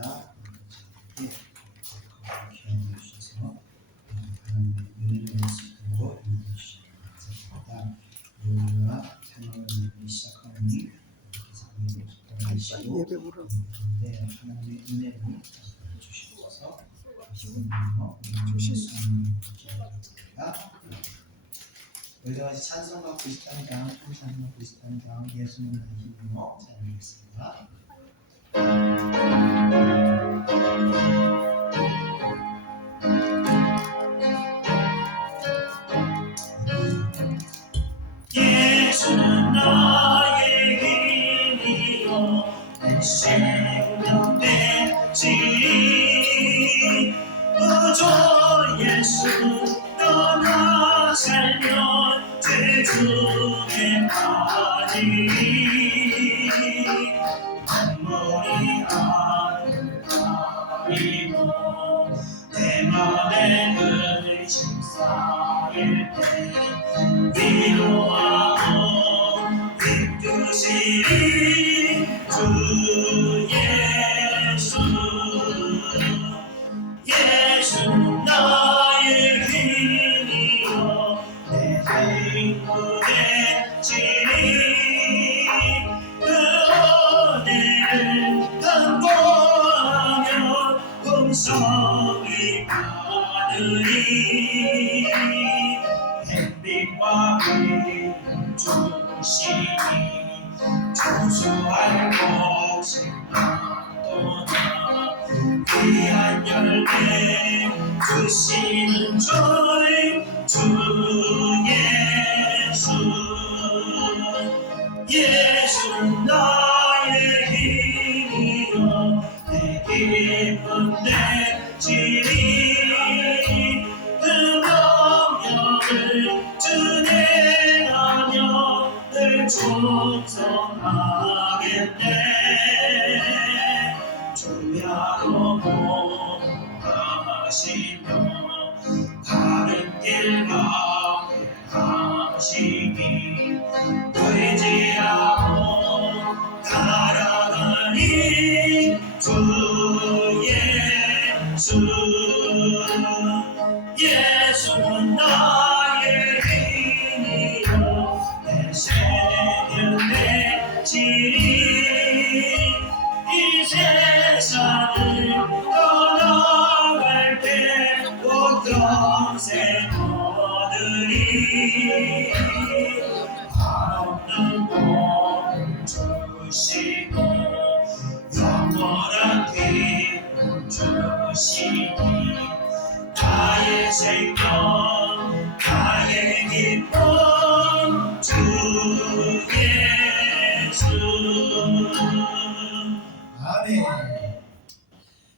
기도합니다. 기도해 주셔서 하나님의 은혜를 받고 인도해 주시기 감사합니다. 우리가 찬양을 시작하니 예배 가운데 하나님의 은혜를 주시옵소서. 우리가 같이 찬송과 93장, 찬송과 93장 예수는 나의 힘이요 찬양하겠습니다. 예수는 나의 힘이요 내 생명 내 지혜 주 예수 떠나 살면 죄 중에 빠지리 눈물이 아름다리고 내 맘에 의심 쌓일 때 위로하고 힘주시리 주 예수 예수는 나의 힘이요 내 행복의 진리 그 은혜를 간구하며 음성이 하느니 햇빛과 빛을 주시니 주소할 곳이 많도다 귀한 열매 주시는 주 예수 예수는 나의 힘이요 내 기쁜 내 진리 그 명령을 준행하며 늘 충성하겠네 주야로 하시며 바른 길 가게 하시니 의지하고 따라가니 주 예수 예수는 나의 힘이요 내 생명 내 진리 이 세상을 떠나갈 때 곧 영생 얻으리 한없는 복을 주시고 영원한 기쁨 주시니 나의 생명 나의 기쁨 주 예수 아멘.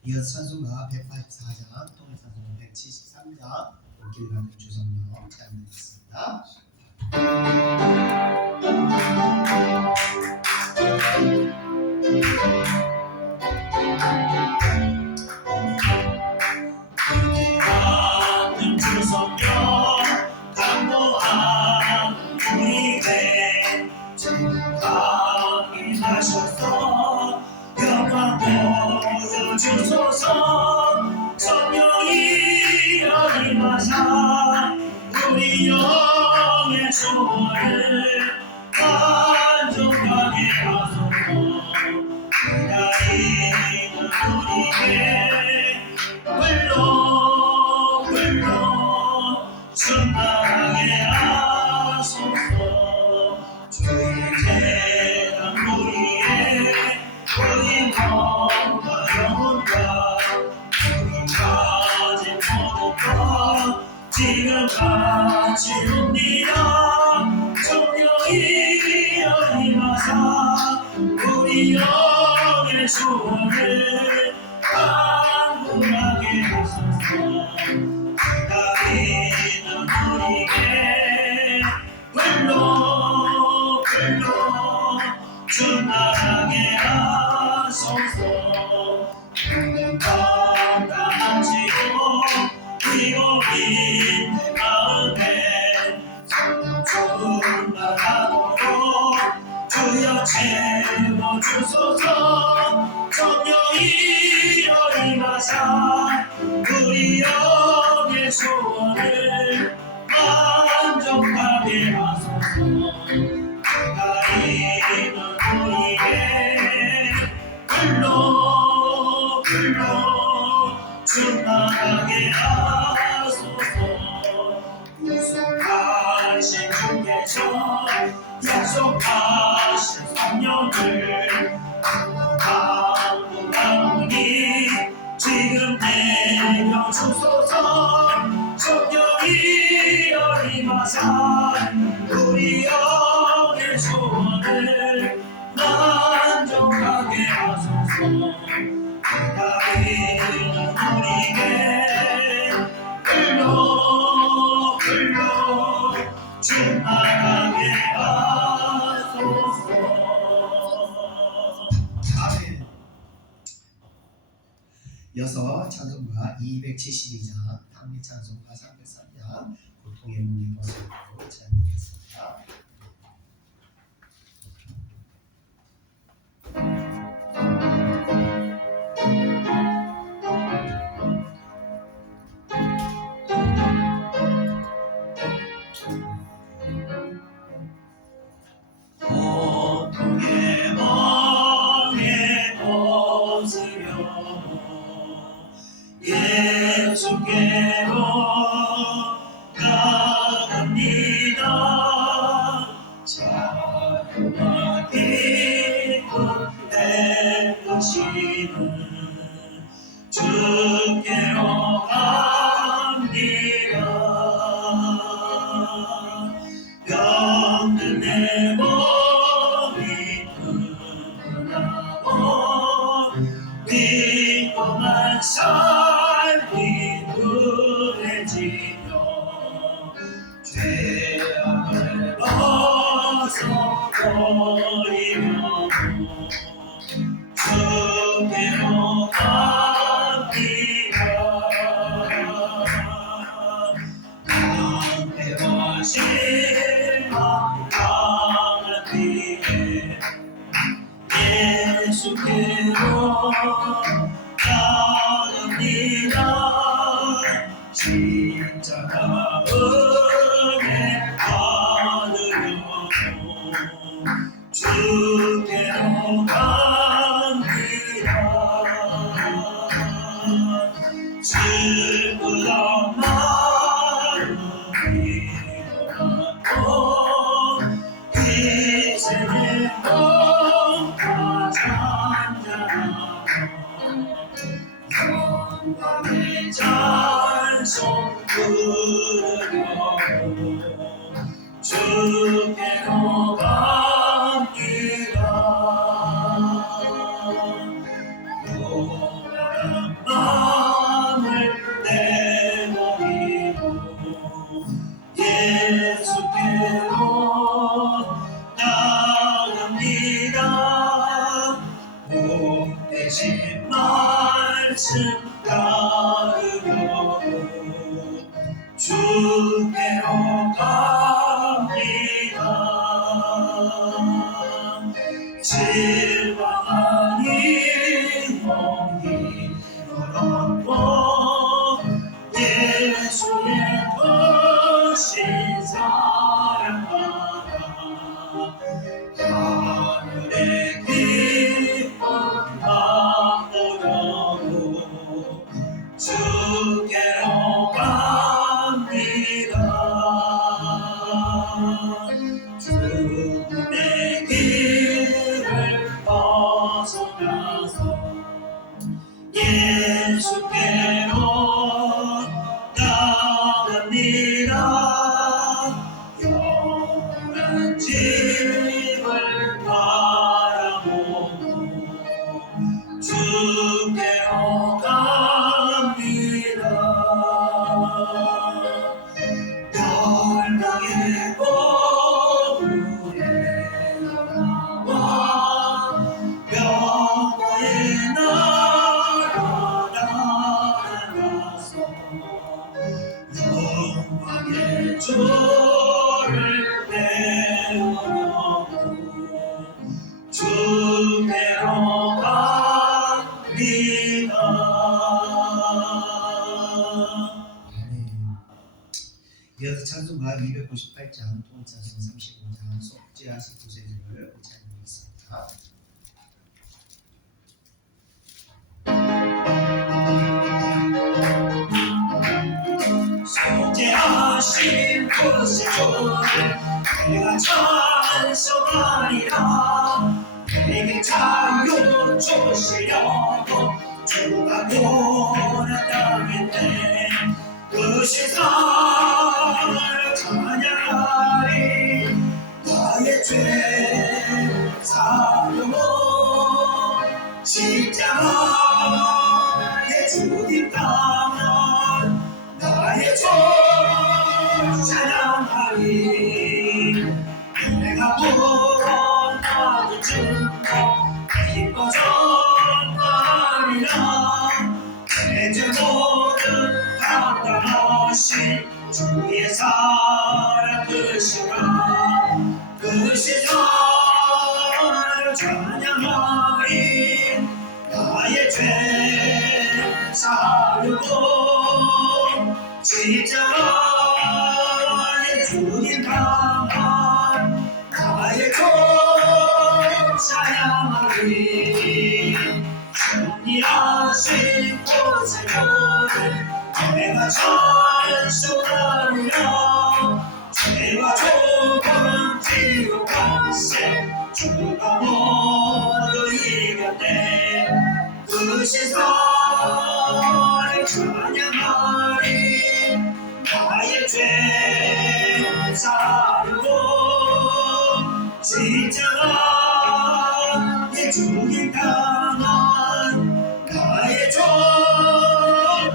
이어서 찬송가 184장, 통일 찬송가 173장, 길 가는 주성령 찬양드리겠습니다. 같은 주성령 강고한 우리에게 강인하셔서 영광 보여주소서 성령이 임하사 우리 영의 소원을 간절하게 하소서 기다리는 우리에게 불러 충만하게 하소서 주의 재단 우리의 우리 마음과 영혼과 우리 가진 모든 것 지금까지 옵니다 성령이 임하사 우리 영의 소원을 간구하게 하소서 기다리는 우리에게 불러 충만하게 하소서 모든 것 감지고 그리고 빈 마음에 성령 충만하도록 주여 채워주소서 성령이 임하사 우리 영의 소원을 만족하게 하소서. 하나님은 우리에게 불러 충만하게 하소서. 약속하신 주께서 약속하신 성령을 바꾸라오니 지금 내려주소서. 성령이여 임하사 우리 영의 소원을 만족하게 하소서. 하나님은 우리에게 불러 충만하게 하소서. 아멘. 이어서 찬송가 272장, 탕미 찬송가 303장, 고통의 문을 벗어나고 찬양하겠습니다. 고통의 멍에 벗으려 예수께로 나갑니다. 자유와 기쁨 베푸시는 주께로 갑니다. 병든 내 몸이 튼튼하고 믿고만 살기 부해지며 죄악을 벗어버리며 주께로 갑니다. 강해와 실망 강한 뒤에 예수께로 나갑니다. 십자가 은혜 받으려고 주께로 갑니다. 슬프던 마음이 떠났고 이제는 다 잔잔하고 영광의 찬송 부르려고 주께로 갑니다. 고단한 마음을 내버리고 예수께로 나갑니다. 복 대신 말씀 따르려고 주께로 갑니다. 실망한 영혼이 걸었고 예수의 크신 사랑과 하늘의 기쁨 맛보려고 주께로 갑니다. 죽음의 길을 찬송가 298장, 통일찬송 35장, 속죄하신 구세주를 찬양하겠습니다. 속죄하신 구세주를 내가 찬송하리라. 내게 자유 주시려고 주가 고난당했네. 그 세상을 찬양하리. 나의 죄 사르고 십자가에 주님 당한 나의 죄 찬양하리. 내가 구원받은 증거 기뻐 전하리라. 내 죄 모든 감당하신 주의 사랑 크시라. 그 세상을 찬양하리. 나의 죄 사르고 십자가에 주님 당한 나의 죄 찬양하리. 승리하신 구세주를 내가 찬송하리라. 죄와 조금 지옥간세 주가 모두 이겼네. 그 세상을 찬양하리. 나의 죄 사르고 십자가에 주님 당한 나의 죄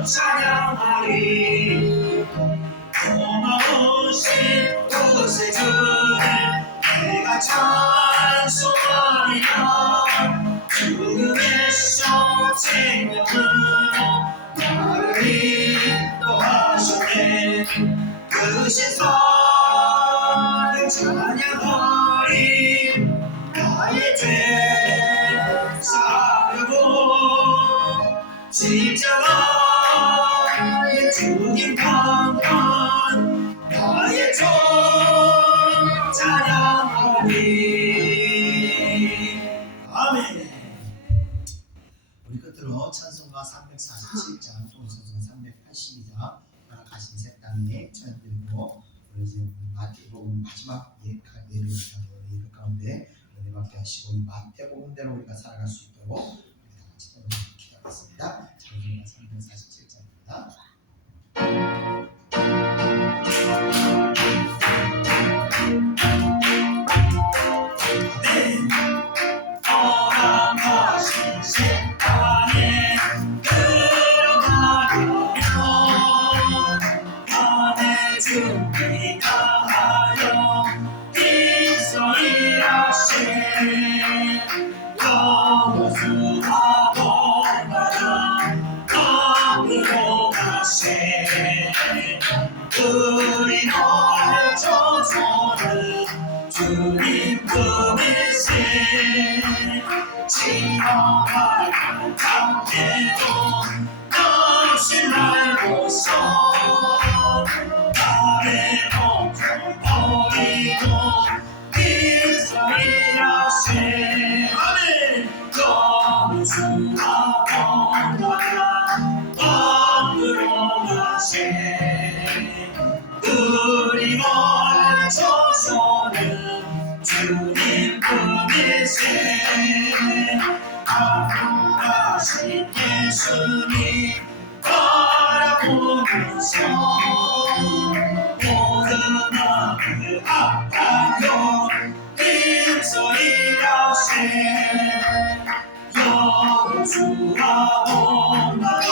찬양하리. 고마우신 구세주를 내가 찬송하리라. 죽음의 생명으로 나를 인도하셨네. 그 세상을 찬양하리. 나의 죄 사르고 십자가에 주님 당한 나의 죄 찬양하리. 아멘. 우리 끝으로 찬송가 347장, 통일찬송 382장, 허락하신 새 땅에 찬양드리고, 우리 이제 마태복음 마지막 예배 가운데 은혜받게 하시고, 이 마태복음대로 우리가 살아갈 수 있도록 우리 다 같이 기도하겠습니다. 찬송가 347장입니다. 허락하신 새 땅에 들어가려면 안에 준비가 하여 있어야세. 여호수아 본받아 앞으로 가세. 우리 너의 조소는 주님 품이세. 지어갈 함께도 당신 말고서 나의 몸을 버리고 있어야세. 아멘. 여호수아 본받아 앞으로 가세. 우리 너의 조소는 주님 품이세. 아름다신 예수님 바라보면서 모든 마음을 아파요 힘써이라세. 여호수아 본받아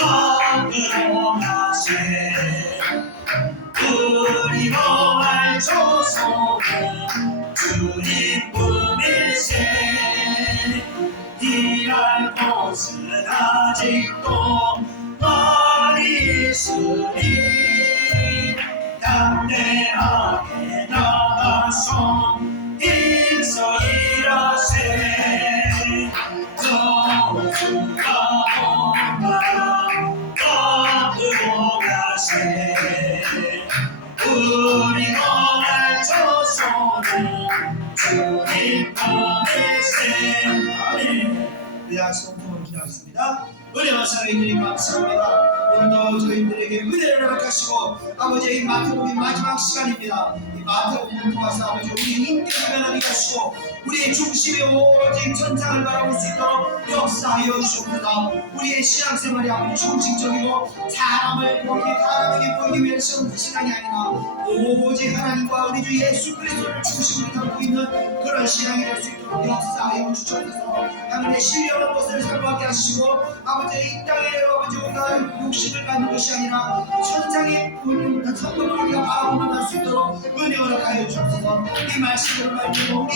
앞으로 가세. 우리 너의 조소는 주님 품일세. 일할 곳은 아직도 많이 있으니 담대하게 나가서 힘써 일하세. 여호수아 본받아 앞으로 가세. 같이 동동을 기도하겠습니다. 은혜와 사랑해 주님 감사합니다. 오늘도 저희들에게 은혜를 허락하시고 아버지 이 마태복음 마지막 시간입니다. 이 마태복음을 통해서 아버지 우리의 인격을 변하게 하시고 우리의 중심에 오직 천상을 바라볼 수 있도록 역사하여 주옵소서. 우리의 신앙생활이 아버지 정식적이고 사람에게 보이기 위해서 신앙이 아니라 오직 하나님과 우리 주 예수 그리스도를 중심으로 담고 있는 그런 신앙이 될 수 있도록 역사하여 주옵소서. 하나님의 신령한 것을 사모하게 하시고 아버지 이 땅에 아버지 우리가 욕심을 갖는 것이 아니라 천상의 성도를 우리가 바라보는 할 수 있도록 은혜 허락하여 주옵소서. 이 말씀을 말미암아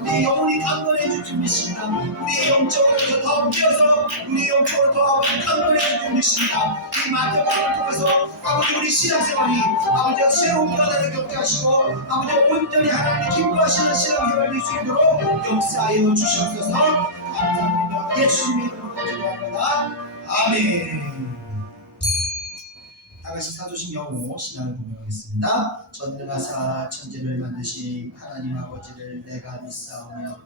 우리의 영혼이 강건해 줄 줄이십니다. 우리의 영적으로 더 옮겨서 우리의 영적으로 더 강건해 줄 줄이십니다. 이 마태복음을 통해서 아버지 우리 신앙생활이 아버지 새로운 변화를 겪게 하시고 아버지 온전히 하나님이 기뻐하시는 신앙생활을 될 수 있도록 역사하여 주시옵소서. 감사합니다. 예수님의 이름으로 기도합니다. 아멘. 다같이 사도신 영호 신앙을 고백하겠습니다. 전능하사 천지를 만드신 하나님 아버지를 내가 믿사오며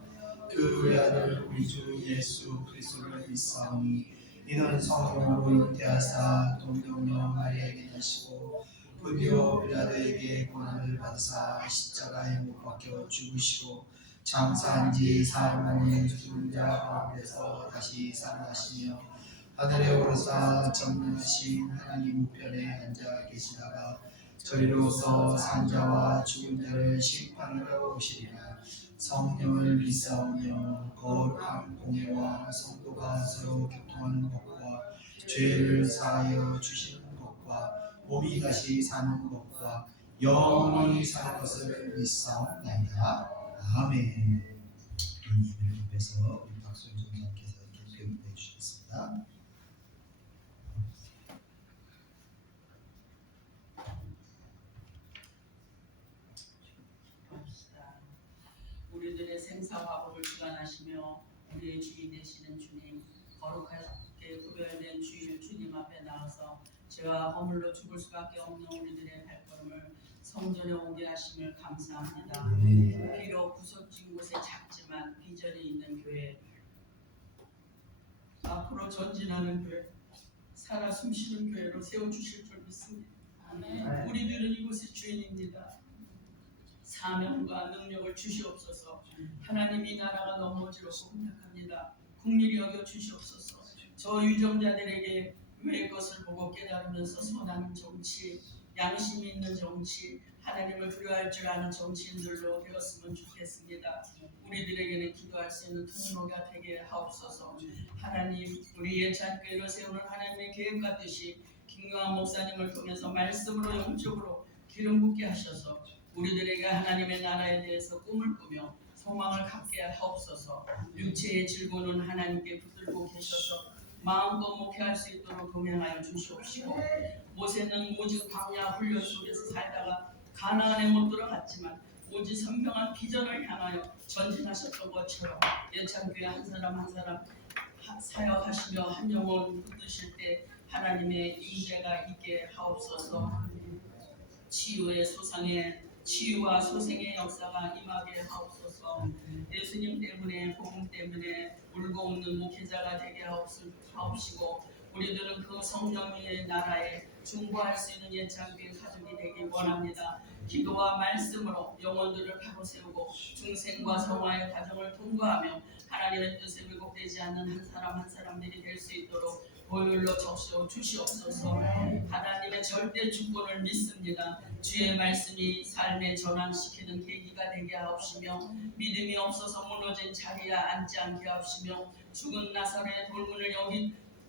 그 외아들 우리 주 예수 그리스도를 믿사오니 이는 성령으로 잉태하사 동정녀 마리아에게 나시고 본디오 빌라도에게 고난을 받으사 십자가에 못 박혀 죽으시고 장사한 지 사흘 만에 죽은 자 가운데서 다시 살아나시며 하늘에 오르사 전능하신 하나님 우편에 앉아 계시다가 저리로서 산자와 죽은 자를 심판하러 오시리라. 성령을 믿사오며 거룩한 공예와 성도가 서로 교통하는 것과 죄를 사하여 주시는 것과 몸이 다시 사는 것과 영원히 사는 것을 믿사옵나이다. 아멘. 예배를 입에서 우리 박수영 전사님께서 이렇게 교육해 주시겠습니다. 우리들의 생사화복을 주관하시며 우리의 주인 되시는 주님, 거룩하게 구별된 주일 주님 앞에 나와서 죄와 허물로 죽을 수밖에 없는 우리들의 발걸음을 성전에 오게 하심을 감사합니다. 비록 구석진 곳에 작지만 비전이 있는 교회, 앞으로 전진하는 교회, 살아 숨쉬는 교회로 세워주실 줄 믿습니다. 우리들은 이곳의 주인입니다. 사명과 능력을 주시옵소서. 하나님이 나라가 너무 어지럽고 혼탁합니다. 국리를 여겨 주시옵소서. 저 유정자들에게 왜 것을 보고 깨달으면서 선한 정치, 양심 있는 정치, 하나님을 두려워할 줄 아는 정치인들로 되었으면 좋겠습니다. 우리들에게는 기도할 수 있는 통로가 되게 하옵소서. 하나님, 우리 예찬교회를 세우는 하나님의 계획과 뜻이 김경환 목사님을 통해서 말씀으로 영적으로 기름 붓게 하셔서 우리들에게 하나님의 나라에 대해서 꿈을 꾸며 소망을 갖게 하옵소서. 육체의 질고는 하나님께 붙들고 계셔서 마음껏 목회할 수 있도록 동행하여 주시옵시고, 모세는 오직 광야 훈련 속에서 살다가 가나안에 못 들어갔지만 오직 선명한 비전을 향하여 전진하셨던 것처럼 예찬교회 한 사람 한 사람 사역하시며 한 영혼 붙드실 때 하나님의 임재가 있게 하옵소서. 치유의 소상의 치유와 소생의 역사가 임하게 하옵소서. 예수님 때문에 복음 때문에 울고 웃는 목회자가 되게 하옵시고 우리들은 그 성령의 나라에 중보할 수 있는 예찬교회 가족이 되기 원합니다. 기도와 말씀으로 영혼들을 바로 세우고 중생과 성화의 과정을 통과하며 하나님의 뜻에 왜곡되지 않는 한 사람 한 사람들이 될 수 있도록 보혈로 적셔 주시옵소서. 하나님의 절대 주권을 믿습니다. 주의 말씀이 삶에 전환시키는 계기가 되게 하옵시며 믿음이 없어서 무너진 자리에 앉지 않게 하옵시며 죽은 나사로의 돌문을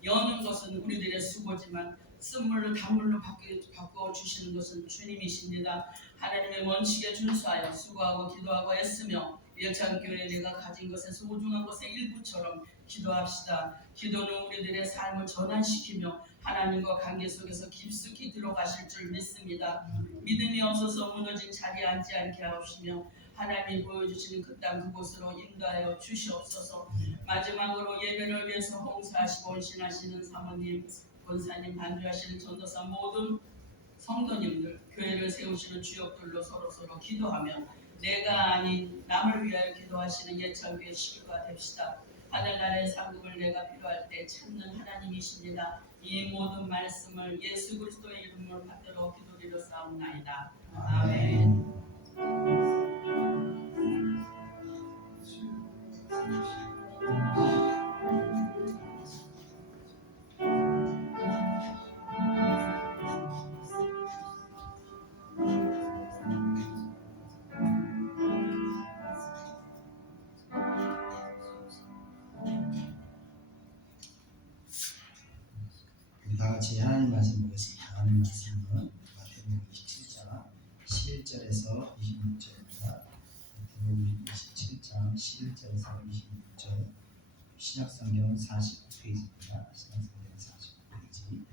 여는 것은 우리들의 수고지만 쓴물로 단물로 바꾸어 주시는 것은 주님이십니다. 하나님의 원칙에 준수하여 수고하고 기도하고 애쓰며 예찬교회 내가 가진 것의 소중한 것의 일부처럼 기도합시다. 기도는 우리들의 삶을 전환시키며 하나님과 관계 속에서 깊숙이 들어가실 줄 믿습니다. 믿음이 없어서 무너진 자리에 앉지 않게 하옵시며 하나님 보여주시는 그 땅 그곳으로 인도하여 주시옵소서. 마지막으로 예배를 위해서 봉사하시고 헌신하시는 사모님, 권사님, 반주하시는 전도사 모든 성도님들, 교회를 세우시는 주역들로 서로 기도하며 내가 아닌 남을 위하여 기도하시는 예찬교회 시기가 됩시다. 하늘나라의 상급을 내가 필요할 때 찾는 하나님이십니다. 이 모든 말씀을 예수 그리스도의 이름으로 받들어 기도드려 싸움나이다. 아멘. 우리 다 같이 하나님 말씀 보겠습니다. 하나님 말씀은 마태복음 27장 11절에서 26절입니다. 마태복음 27장 11절에서 26절 신약성경 49페이지입니다. 신약성경 49페이지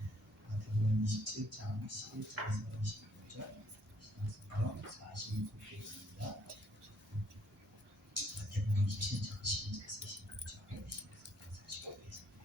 마태복음 27장 11절에서 26절 신약성경 49페이지입니다. 마태복음 27장 11절에서 26절 신약성경 49페이지입니다.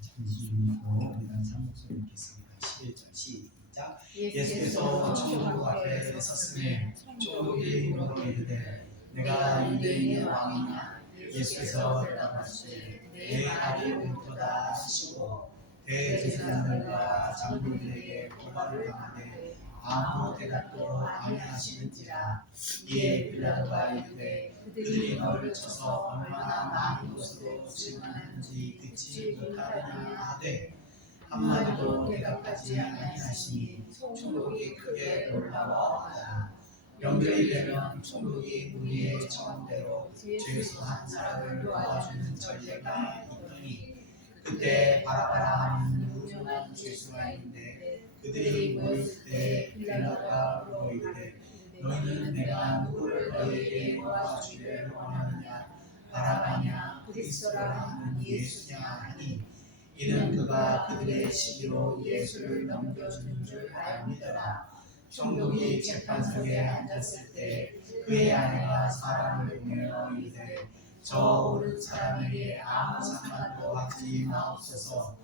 참주님으로 우리 한 목소리 읽겠습니다. 11절 시작. 예수께서 총독 앞에 섰으니 총독이 물어 이르되 내가 유대인의 왕이냐? 예수께서 대답하시되 내 말이 옳도다 하시고 대제사장들과 장로들에게 고발을 당하되 아무 대답도 아니하시는지라. 이에 빌라도가 이르되 그들이 너를 쳐서 얼마나 많은 것으로 질문하는지 듣지 못하느냐 하되 한마디도 대답하지 아니하시니 총독이 크게 놀라워하더라. 명절이 되면 총독이 무리의 청함대로 죄수한 사람을 도와주는 전례가 있더니 그때 바라바라 하는 유명한 죄수가 있는데 그들이 모였을 때 빌라도가 물어 이르되 너희는 내가 누구를 너희에게 도와주기를 원하느냐? 바라바냐 그리스도라 하는 예수냐 하니 이는 그가 그들의 시기로 예수를 넘겨주는 줄 알미더라. 총독이 재판석에 앉았을 때 그의 아내가 사람을 보내어 이르되 저 오른 사람에게 아무 상관도 하지 마옵소서.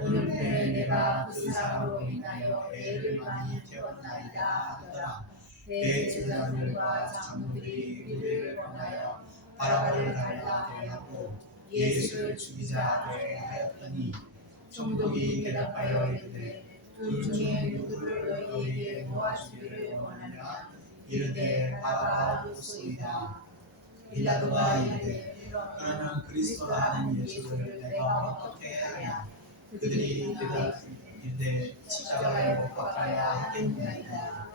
오늘내 내가 그 사람으로 인하여 애를 많이 태웠나이다 하더라. 대제사장들과 장로들이 우리를 권하여 바라바를 달라 하고 예수를 죽이자 하였더니 총독이 대답하여 이르되 둘 중에 누구를 너희에게 도와주기를 원하느냐? 이르되 바라바였소이다. 빌라도가 이르되 그러면 그리스도라 하는 예수를 내가 어떻게 하냐? 그들이 이르되 십자가에 못 박아야 하겠나이다.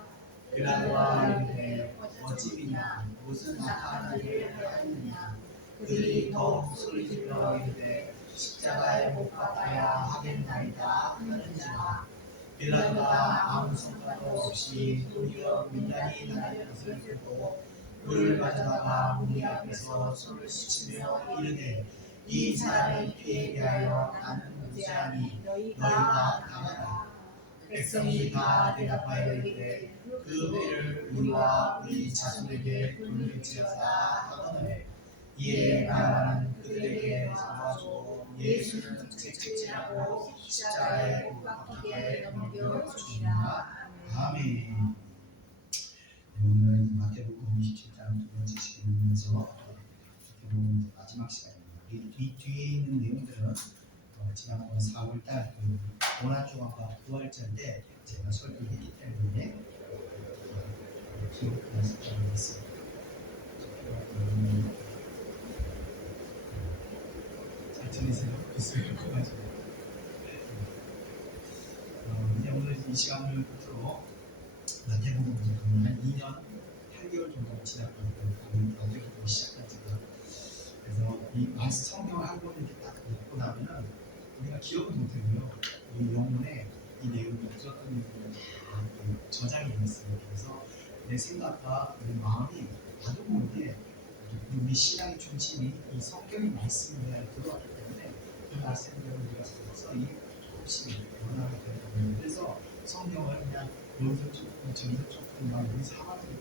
빌라도가 이르되 어찌미냐 무슨 악한 일을 하였느냐? 그들이 더욱 소리질러 이르되 십자가에 못 박아야 하겠나이다 하는지라. 빌라도가 아무 성과도 없이 도리어 민간이 나는 것을 들고 물을 가져다가 무리 앞에서 손을 씻으며 이르되 이 사람의 피에 대하여 나는 무죄하니 너희가 당하라. 백성이 다 대답하여 이르되 그 죄를 우리와 우리 자손에게 돌릴지어다 하거늘. 이에 바라바는 그들에게 잡아주고 예수는 채찍질하고 십자가에 못 박히게 넘겨주니라. 아멘. 오늘 마태복음 27장 두 번째 시간이면서 마태복음 마지막 시간입니다. 이 뒤에 있는 내용들은 지난번 4월달 고난주간과 부활절때 제가 설교했기 때문에 기록해서 전했습니다. 잘 지내세요? 글쎄요, 그가지고. 이제 오늘 이 시간을 끝으로 마태복음 한 2년 8개월 정도 지났거든요. 마태복음 시작한 지가. 그래서 이 성경을 한 권 이렇게 딱 읽고 나면은 우리가 기억을 못해요. 이 영혼에 이 내용이 어떤 내용이 저장이 있어요. 그래서 내 생각과 내 마음이 나도 모르게 우리 신앙의 중심이 이 성경의 말씀에 들어왔기 때문에 그 말씀대로 우리가 서서히 조금씩 변하게 되거든요. 그래서 성경을 그냥 여기서 조금 저기서 조금 막 우리 사람들이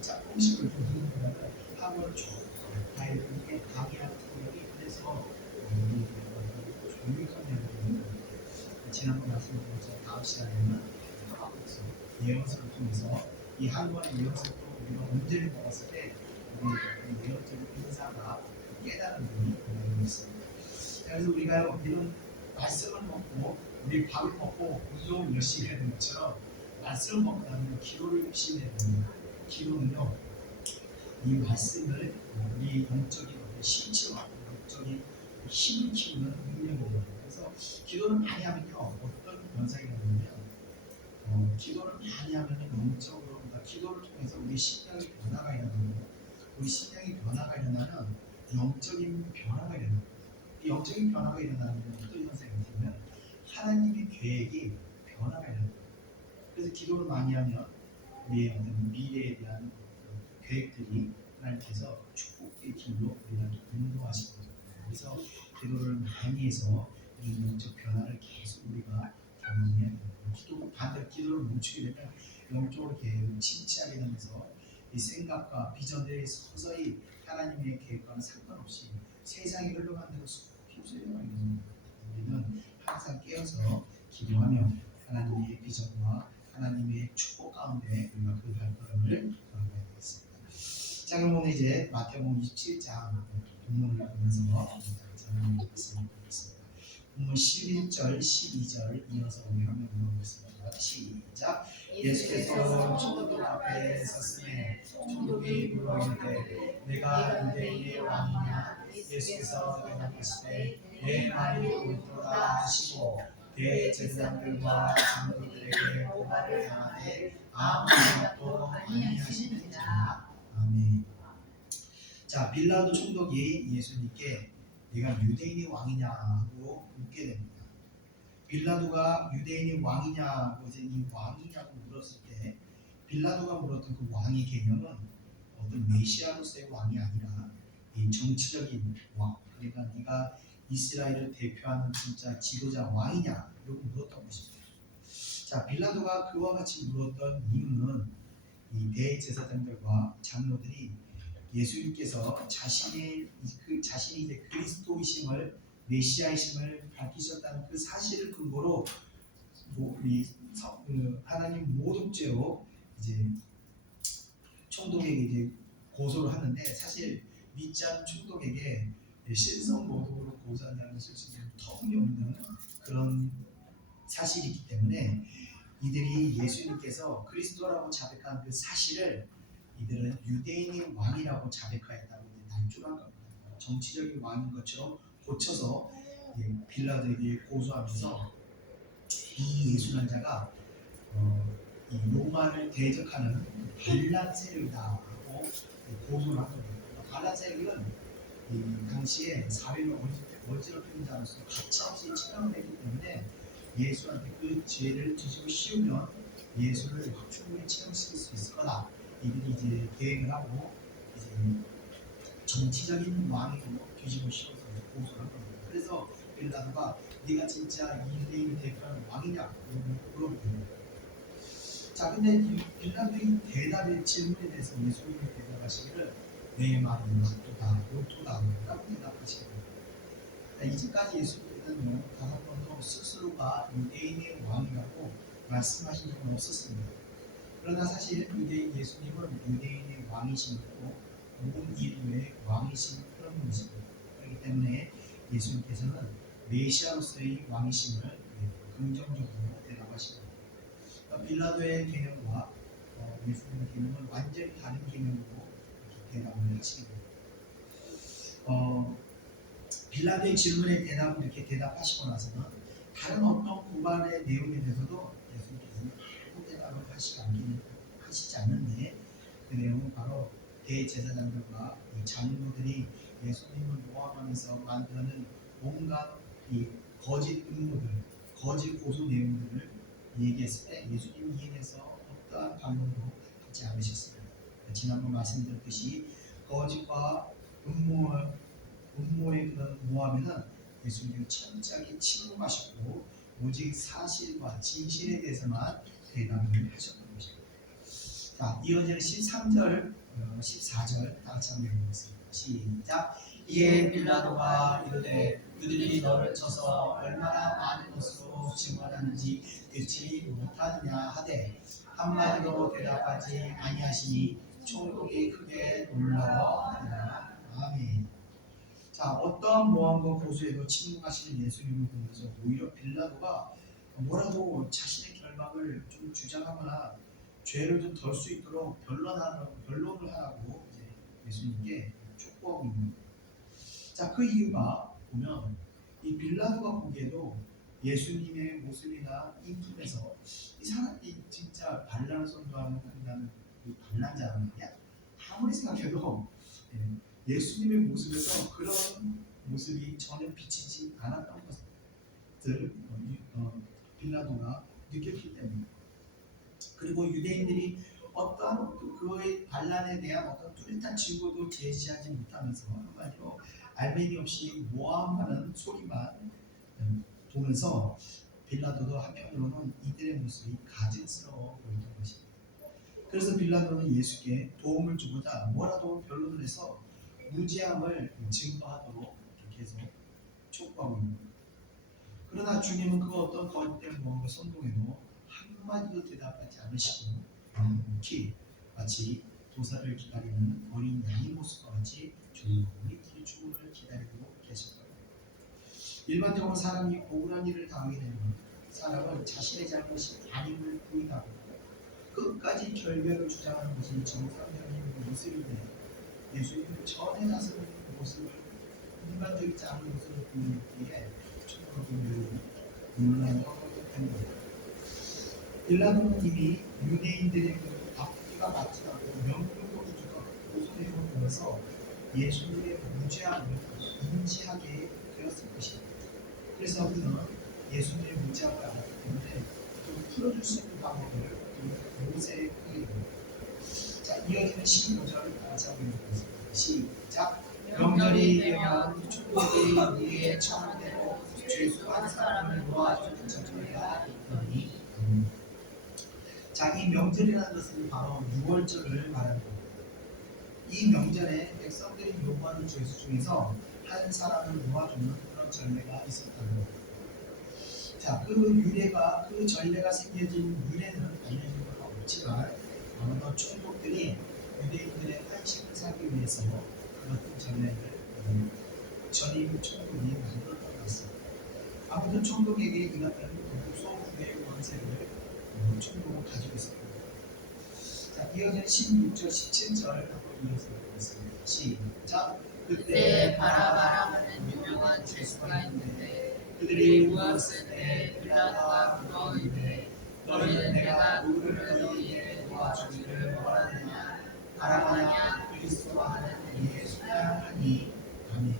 조금씩을 보는 것보다는 한 번을 쭉 봐야 되는 게 강의하는 성경이 그래서 종류가 되는 지난번 말씀드린 것처럼 다음 시간에는 예언서를 통해서 이 한 권의 예언서도 우리가 문제를 먹었을 때 우리 예언적인 인사가 깨달은 분이 그래서 우리가 이런 말씀을 먹고 우리 밥을 먹고 운동을 열심히 해야 되는 것처럼 말씀을 먹고 나면 기도를 열심히 해야 됩니다. 기도는요, 이 말씀을 우리 영적인 신체와 영적인 힘을 키우는 능력이에요. 그래서 기도를 많이 하면요, 어떤 현상이 나냐면 기도를 많이 하면 영적으로, 그러니까 기도를 통해서 우리 심령의 변화가 일어나고, 우리 심령의 변화가 일어나면 영적인 변화가 일어나요. 이 영적인 변화가 일어나면 어떤 현상이 있냐면 하나님의 계획이 변화가 일어나요. 그래서 기도를 많이 하면 우리의 어떤 미래에 대한 계획들이 하나님께서 축복의 길로 우리를 인도하시는 거예요. 그래서 기도를 많이 해서 이 영적 변화를 계속 우리가 경험해야 돼요. 반대로 기도를 멈추게 되면 영적으로 계속 침체하게 되면서 이 생각과 비전들이 서서히 하나님의 계획과는 상관없이 세상이 흘러가는 대로 휩쓸려가게 됩니다. 우리는 항상 깨어서 기도하며 하나님의 비전과 하나님의 축복 가운데 우리가 그 발걸음을 걸어가야 되겠습니다. 자, 그럼 오늘 이제 마태복음 27장 본문을 보면서 전하겠습니다. 본문 11절, 12절 이어서 우리 한번 읽어보겠습니다. 시작. 예수께서 총독 앞에 섰으니 총독이 물어 이르되 내가 유대인의 왕이냐? 예수께서 대답하시되 내 말이 옳도다 하시고 대제사장들과 장로들에게 고발을 당하되 아무 것도 아니하시는지라. 아멘. 자, 빌라도 총독이 예수님께 네가 유대인의 왕이냐 하고 묻게 됩니다. 빌라도가 유대인의 왕이냐고, 이제 이 왕이냐고 물었을 때 빌라도가 물었던 그 왕의 개념은 어떤 메시아로서의 왕이 아니라 이 정치적인 왕, 그러니까 네가 이스라엘을 대표하는 진짜 지도자 왕이냐 이렇게 물었던 것입니다. 자, 빌라도가 그와 같이 물었던 이유는 이 대제사장들과 장로들이 예수님께서 자신이 이제 그리스도이심을, 메시아이심을 밝히셨다는 그 사실을 근거로 하나님 모독죄로 이제 총독에게 이제 고소를 하는데, 사실 믿지 않는 총독에게 신성 모독으로 고소한다는 것은 터무니없는 그런 사실이기 때문에 이들이 예수님께서 그리스도라고 자백한 그 사실을 이들은 유대인의 왕이라고 자백하였다고 난조한 겁니다. 정치적인 왕인 것처럼 고쳐서 빌라도에게 고소하면서 이 예수란 자가 이 로마를 대적하는 반란 세력이다라고 고소를 한 겁니다. 반란 세력은 이 당시에 사회를 어지럽히는 자로서 가차없이 처형을 했기 때문에 예수한테 그 죄를 뒤집어 씌우면 예수를 충분히 처형시킬 수 있을 거다. 이들이 이제 계획을 하고 이제 정치적인 왕으로 뒤집어 씌워서 고소를 한 겁니다. 그래서 빌라도가 네가 진짜 유대인을 대표하는 왕이냐 물어봅니다. 자, 근데 이 빌라도의 대답의 질문에 대해서 예수님이 대답하시기를 내 말이 맞도다, 옳도다라고 대답하시거든요. 이제까지 예수님은 단 한 번도 스스로가 유대인의 왕이라고 말씀하신 적은 없었습니다. 그러나 사실 예수님은 유대인의 왕이시고 온 인류의 왕이신 그런 분이십니다. 그렇기 때문에 예수님께서는 메시아로서의 왕이심을 긍정적으로 대답하십니다. 빌라도의 개념과 예수님의 개념은 완전히 다른 개념으로 대답을 하시게 됩니다. 빌라도의 질문에 대답을 이렇게 대답하시고 나서는 다른 어떤 고발의 내용에 대해서도 예수님께서는 아무 대답을 하시지 않는데, 그 내용은 바로 대제사장들과 이 장로들이 예수님을 모함하면서 만드는 온갖 이 거짓 음모들, 거짓 고소 내용들을 얘기했을 때 예수님 이에 대해서 어떠한 반응도 하지 않으셨습니다. 지난번 말씀드렸듯이 거짓과 음모의 그런 모함에는 예수님이 철저하게 침묵하셨고 오직 사실과 진실에 대해서만 대답을 하셨던 것입니다. 자, 이어지는 13절, 14절 다 같이 한번 읽어보겠습니다. 시작. 이에 빌라도가 이르되 그들이 너를 쳐서 얼마나 많은 것으로 증언하는지 듣지 못하느냐 하되 한마디도 대답하지 아니하시니 총독이 크게 놀라워 하더라. 아멘. 자, 어떠한 모함과 고소에도 침묵하시는 예수님을 보면서 오히려 빌라도가 뭐라도 자신의 결박을 좀 주장하거나 죄를 좀 덜 수 있도록 변론을 하라고 이제 예수님께 촉구합니다. 자, 그 이유가 보면 이 빌라도가 보기에도 예수님의 모습이나 인품에서 이 사람이 진짜 반란을 선도한다는 이 반란자란 말이야. 아무리 생각해도 예수님의 모습에서 그런 모습이 전혀 비치지 않았던 것을 빌라도가 느꼈기 때문입니다. 그리고 유대인들이 어떠한 그의 반란에 대한 어떤 뚜렷한 증거도 제시하지 못하면서 한마디로 알맹이 없이 모함하는 소리만 보면서 빌라도도 한편으로는 이들의 모습이 가증스러워 보이던 것입니다. 그래서 빌라도는 예수께 도움을 주고자 뭐라도 변론을 해서 무죄함을 증거하도록 이렇게 해서 촉구하고 있는 겁니다. 그러나 주님은 그 어떤 거짓된 모함과 선동에도 한마디도 대답하지 않으시고 묵묵히 마치 도사를 기다리는 어린 양의 모습과 같이 조용히 그의 죽음을 기다리고 계셨다. 일반적으로 사람이 억울한 일을 당하게 되면 사람은 자신의 잘못이 아님을 부인하고 끝까지 결별을 주장하는 것이 정상적인 모습인데 예수님은 전에 나서는 모습을 일반적이지 않은 모습을 보이기에 청소년들이 논란과 합니다. 빌라도는 이미 유대인들의 그 앞뒤가 맞지 않고 명령으로 주가 고소내용을 보면서 예수님의 무죄함을 인지하게 되었을 것입니다. 그래서 그는 예수님의 무죄함을 알았기 때문에 좀 풀어줄 수 있는 방법을 모세에 끄입니다. 자, 이어지는 15절을 같이 하고 있는 것입니다. 시작. 명절이 되면 축복이 우리의 청대로 죄수한 사람을 모아주는 저녁이라 있더니 자, 이 명절이라는 것은 바로 6월절을 말합니다. 이 명절에 백성들이 요구하는 죄수 중에서 한 사람을 모아주는 그런 전례가 있었다는 겁니다. 자, 그 전례가 생겨진 유래는 알려진 바가 없지만 아마도 총독들이 유대인들의 한식을 사기 위해서 그런 전례를 전임 총독이 만들었던 것 같습니다. 아무튼 총독에게 이 같은 소부의 권세를 총독을 가지고 있습니다. 자, 이어지는 16절, 17절 한번 이어서 보겠습니다. 시작. 그때 바라바라는 유명한 죄수가 있는데 그들이 모였을 때 빌라도가 물어이르되 너희는 내가 누구를 너희에게 도와주기를 원하느냐 바라바냐 그리스도와 하는 예수냐 하니 아멘.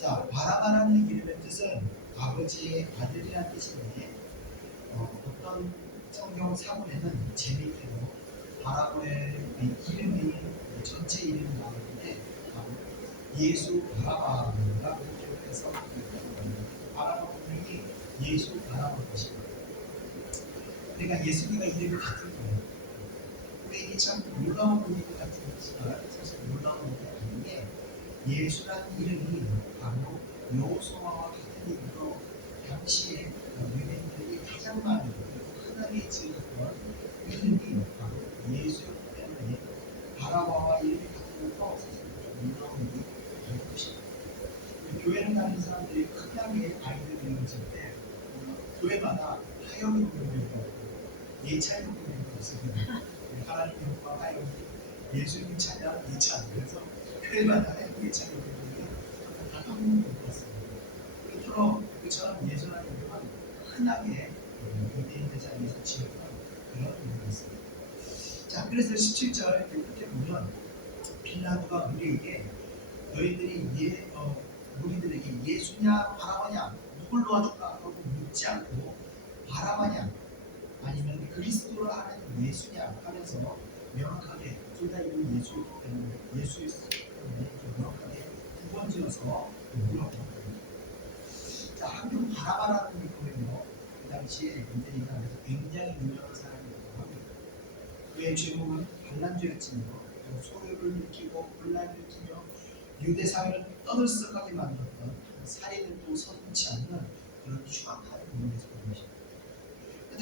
자, 바라바라는 이름의 뜻은 아버지의 아들이라는 뜻인데 어떤 성경 사본에는 재미있게도 바라바의 이름이 전체 이름이 나오는데 예수 바라바라고 기록해서 바라바 분명히 예수 바라바 것입니다. 그러니까 예수님과 이름이 같은 거예요. 근데 이게 참 놀라운 분위기 같은 것이지만 사실 놀라운 게 아닌 게 예수라는 이름이 바로 여호수아와 같은 이름으로 당시에 유대인들이 가장 많이 흔하게 지었던 이름이 바로 예수였기 때문에 바라바와 이름이 같은 것도 사실 좀 놀라운 일이 아닌 것입니다. 교회를 다니는 사람들이 흔하게 아이들 이름을 질 때 교회마다 하영이 부르는 거, 예찬이 부르는 거 있습니다. 하나님 영과 하영이, 예수님 찬양, 예찬. 그래서 교회마다 하영이, 예찬이 부르는 게 다 한국인 것 같습니다. 그처럼 예수라는 이름은 흔하게 유대인들 사이에서 지었던 그런 이름이었습니다. 자, 그래서 17절 끝에 보면 빌라도가 우리에게 너희들이 우리들에게 예수냐 바라바냐 누굴 도와줄까 하고 묻지 않고 바라바냐 아니면 그리스도를 하는 예수냐 하면서 명확하게 둘 다 이름이 예수이기 때문에 예수였기 때문에 명확하게 두 번 지어서 물어보는 자, 한편 바라바라는 이름은요 그 당시에 유대인 안에서 굉장히 유명한 사람이었다고 합니다. 그의 죄목은 반란죄였지만 소유를 일으키고 분란을 일으키며 유대 사회를 떠들썩하게 만들었던 살인도 서슴지 않는 그런 흉악한 인물에서 본 것입니다.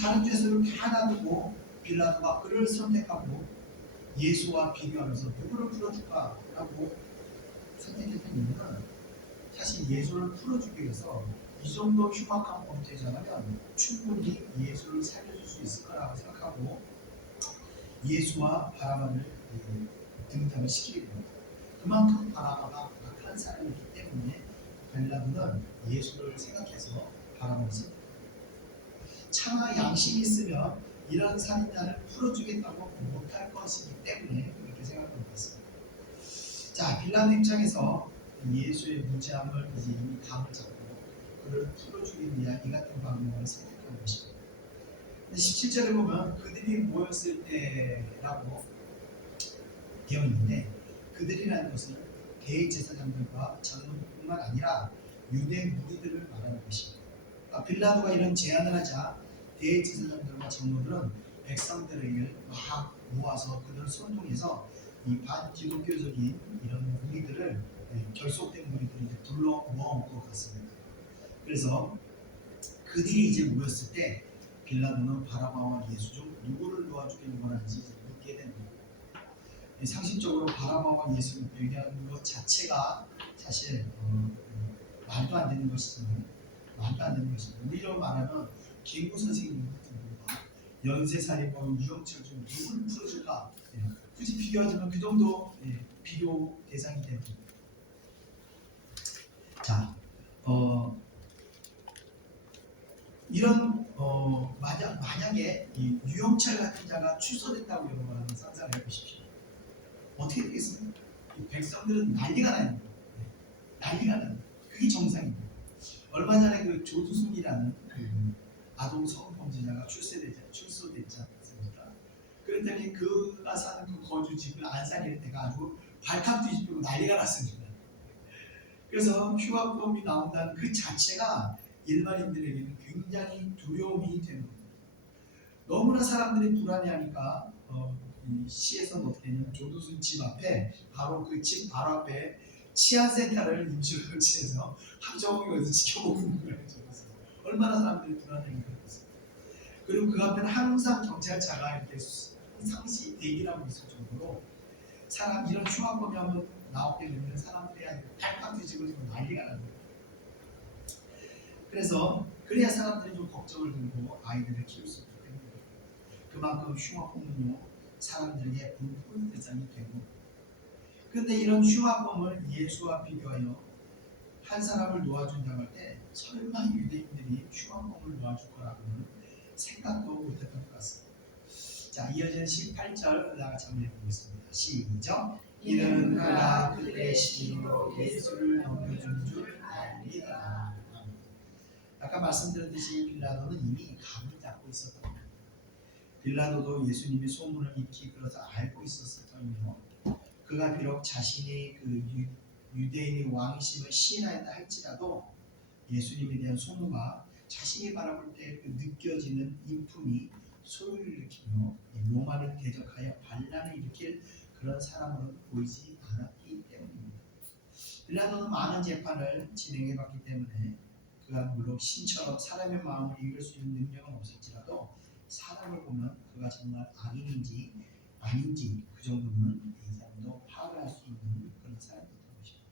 다른 죄수를 다 놔두고 빌라도가 그를 선택하고 예수와 비교하면서 누구를 풀어줄까라고 선택했던 이유는 사실 예수를 풀어주기 위해서 이 정도 흉악한 범죄자라면 충분히 예수를 살려줄 수 있을 거라고 생각하고 예수와 바라바를 등장을 시키게 됩니다. 그만큼 바라바가 악한 사람이기 때문에 빌라도는 예수를 생각해서 바라바를 씁니다. 차마 양심이 있으면 이런 살인자를 풀어주겠다고 못할 것이기 때문에 그렇게 생각하는 것 같습니다. 자, 빌라도 입장에서 예수의 무죄함을 이제 이미 감을 잡고 그를 풀어주기 위한 이 같은 방법을 선택한 것입니다. 17절에 보면 그들이 모였을 때라고 되어 있는데 그들이라는 것은 대제사장들과 장로뿐만 아니라 유대 무리들을 말하는 것입니다. 그러니까 빌라도가 이런 제안을 하자 대제사장들과 장로들은 백성들에게 막 모아서 그들을 선동해서 이 반기독교적인 이런 무리들을 결속된 무리들을 이제 불러 모아올 것 같습니다. 그래서 그들이 이제 모였을 때 빌라도는 바라바와 예수 중 누구를 도와주기를 원하는지 묻게 됩니다. 상식적으로 바라바와 예수를 얘기하는 것 자체가 사실 말도 안 되는 것이지만 말도 안 되는 것입니다. 우리로 말하면 김구 선생님 같은 분과 연쇄살인범 유영철 중 누구를 풀어줄까? 굳이 비교하자면 그 정도 비교 대상이 됩니다. 자, 이런 만약에 이 유영철 같은 자가 취소됐다고 여러분 한번 상상을 해보십시오. 어떻게 되겠습니까? 이 백성들은 난리가 나는 거예요. 난리가 나는 거예요. 그게 정상입니다. 얼마 전에 그 조두순이라는 그 아동 성범죄자가 출소됐지 않습니까? 그랬더니 그가 사는 그 거주집을 안산일 때가 아주 발칵 뒤집히고 난리가 났습니다. 그래서 흉악범이 나온다는 그 자체가 일반인들에게는 굉장히 두려움이 되는 겁니다. 너무나 사람들이 불안해하니까 이 시에서는 어떻게 했냐면 조두순 집 앞에 바로 그 집 바로 앞에 치안센터를 임시로 설치해서 하루 종일 거기서 지켜보고 있는 거예요. 얼마나 사람들이 불안해하는지 모르겠어요. 그리고 그 앞에는 항상 경찰차가 이렇게 상시 대기를 하고 있을 정도로 이런 흉악범이 한번 나오게 되면 사람들이 팔칵 뒤집어지고 난리가 나는 거예요. 그래서 그래야 사람들이 좀 걱정을 들고 아이들을 키울 수 있기 때문에 그만큼 흉악범은요 사람들에게 불쾌한 대상이 되고 그런데 이런 흉악범을 예수와 비교하여 한 사람을 놓아준다고 할 때 설마 유대인들이 흉악범을 놓아줄 거라고는 생각도 못했던 것 같습니다. 자, 이어지는 18절 나같이 한번 해보겠습니다. 시작. 이는 그가 그들의 시기로 예수를 넘겨준 줄 알리라. 아까 말씀드렸듯이 빌라도는 이미 감을 잡고 있었던 겁니다. 빌라도도 예수님의 소문을 익히 들어서 알고 있었을 터이며 그가 비록 자신이 그 유대인의 왕이심을 시인하였다 할지라도 예수님에 대한 소문과 자신이 바라볼 때 그 느껴지는 인품이 소요를 일으키며 로마를 대적하여 반란을 일으킬 그런 사람으로 보이지 않았기 때문입니다. 빌라도는 많은 재판을 진행해봤기 때문에 그가 물론 신처럼 사람의 마음을 읽을 수 있는 능력은 없을지라도 사람을 보면 그가 정말 악인인지 아닌지 그 정도는 이 사람도 파악할 수 있는 그런 사람이었던 것입니다.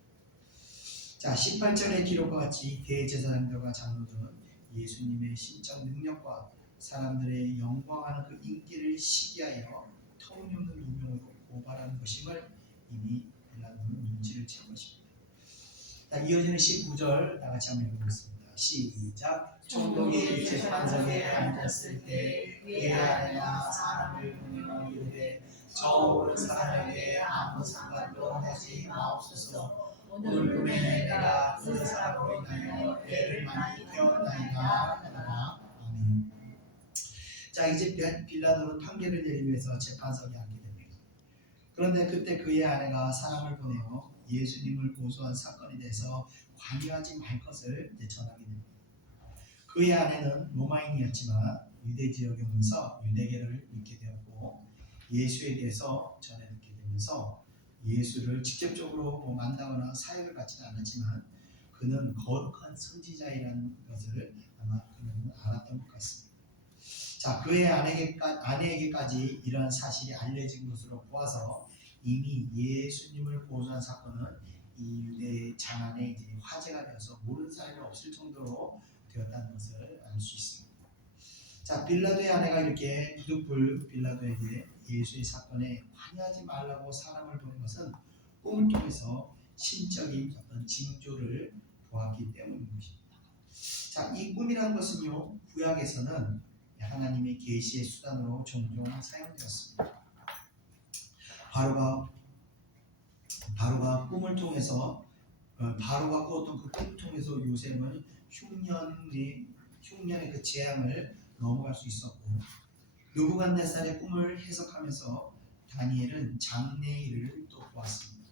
자, 18절의 기록과 같이 대제사장들과 장로들은 예수님의 신적 능력과 사람들의 영광하는 그 인기를 시기하여 터무니없는 누명으로 고발하는 것임을 이미 빌라도는 눈치를 챈 것입니다. 자, 이어지는 19절 나같이 한번 읽어보겠습니다. 시작. 총독이 재판석에 앉았을 때 그의 아내가 사람을 보내어 이르되 저 오른 사람에게 아무 상관도 하지 마옵소서. 오늘 밤에 내가 그 사람으로 인하여 애를 많이 태웠나이다 하더라. 아멘. 자, 이제 빌라도는 판결을 내리기 위해서 재판석에 앉게 됩니다. 그런데 그때 그의 아내가 사람을 보내어 예수님을 고소한 사건에 대해서 관여하지 말 것을 전하게 됩니다. 그의 아내는 로마인이었지만 유대 지역에 오면서 유대계를 믿게 되었고 예수에 대해서 전해 듣게 되면서 예수를 직접적으로 만나거나 사역을 받지는 않았지만 그는 거룩한 선지자이라는 것을 아마 그는 알았던 것 같습니다. 자, 그의 아내에게까지 이러한 사실이 알려진 것으로 보아서 이미 예수님을 고소한 사건은 이 유대 장안에 이제 화제가 되어서 모르는 사람이 없을 정도로 되었다는 것을 알 수 있습니다. 자, 빌라도의 아내가 이렇게 부득불 빌라도에게 예수의 사건에 관여하지 말라고 사람을 보낸 것은 꿈을 통해서 신적인 어떤 징조를 보았기 때문인 것입니다. 자, 이 꿈이라는 것은요, 구약에서는 하나님의 계시의 수단으로 종종 사용되었습니다. 바로가 꿈을 통해서 바로가 꾸었던 그 꿈을 통해서 요셉은 흉년의 그 재앙을 넘어갈 수 있었고, 느부갓네살의 꿈을 해석하면서 다니엘은 장래의 일을 또 보았습니다.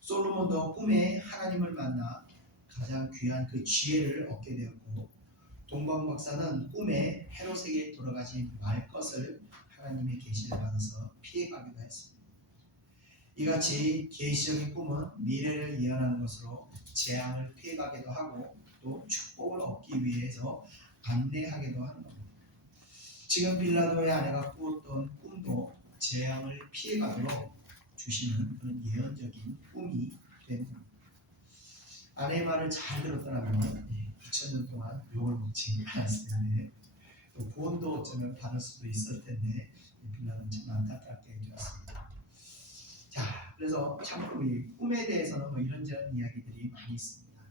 솔로몬도 꿈에 하나님을 만나 가장 귀한 그 지혜를 얻게 되었고, 동방 박사는 꿈에 헤롯에게 돌아가지 말 것을 하나님의 계시를 받아서 피해가기도 했습니다. 이같이 계시적인 꿈은 미래를 예언하는 것으로 재앙을 피해가기도 하고 또 축복을 얻기 위해서 안내하기도 하는 겁니다. 지금 빌라도의 아내가 꾸었던 꿈도 재앙을 피해가도록 주시는 그런 예언적인 꿈이 되는 겁니다. 아내의 말을 잘 들었더라면 2000년 동안 욕을 먹지 않았을 텐데, 또 구원도 어쩌면 받을 수도 있을 텐데 빌라도는 참 안타깝게 되었습니다. 자, 그래서 참 우리 꿈에 대해서는 뭐 이런저런 이야기들이 많이 있습니다.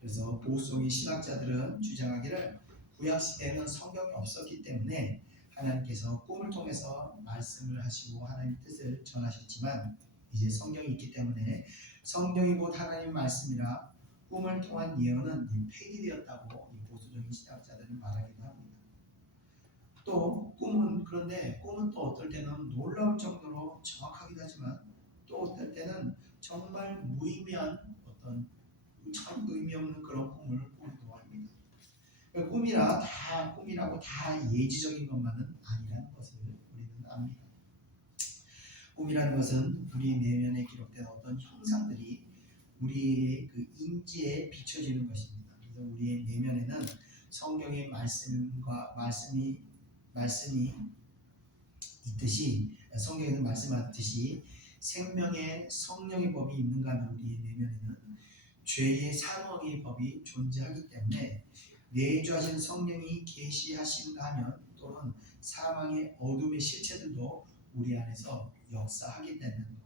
그래서 보수적인 신학자들은 주장하기를 구약 시대에는 성경이 없었기 때문에 하나님께서 꿈을 통해서 말씀을 하시고 하나님의 뜻을 전하셨지만, 이제 성경이 있기 때문에 성경이 곧 하나님의 말씀이라 꿈을 통한 예언은 폐기되었다고 이 보수적인 신학자들은 말하기도 합니다. 또 그런데 꿈은 또 어떨 때는 놀라울 정도로 정확하기도 하지만, 또 어떨 때는 정말 무의미한 어떤 참 의미 없는 그런 꿈을 꾸기도 합니다. 꿈이라고 다 예지적인 것만은 아니라는 것을 우리는 압니다. 꿈이라는 것은 우리 내면에 기록된 어떤 형상들이 우리의 그 인지에 비춰지는 것입니다. 그래서 우리의 내면에는 성경의 말씀이 있듯이, 성경에는 말씀하듯이 생명의 성령의 법이 있는가 하면 우리의 내면에는 죄의 사망의 법이 존재하기 때문에 내주하신 성령이 계시하신가 하면 또는 사망의 어둠의 실체들도 우리 안에서 역사하게 되는 겁니다.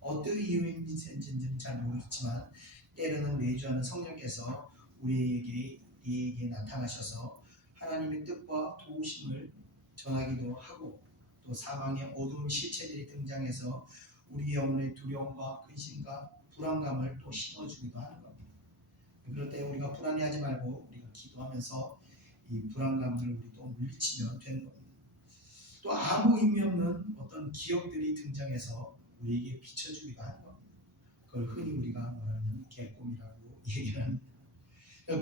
어떤 이유인지는 잘 모르겠지만 때로는 내주하는 성령께서 우리에게 나타나셔서 하나님의 뜻과 도우심을 전하기도 하고, 또 사망의 어두운 실체들이 등장해서 우리 영혼의 두려움과 근심과 불안감을 또 심어주기도 하는 겁니다. 그럴 때 우리가 불안해하지 말고 우리가 기도하면서 이 불안감을 우리 또 물리치면 되는 겁니다. 또 아무 의미 없는 어떤 기억들이 등장해서 우리에게 비춰주기도 하는 겁니다. 그걸 흔히 우리가 말하는 개꿈이라고 얘기를 합니다.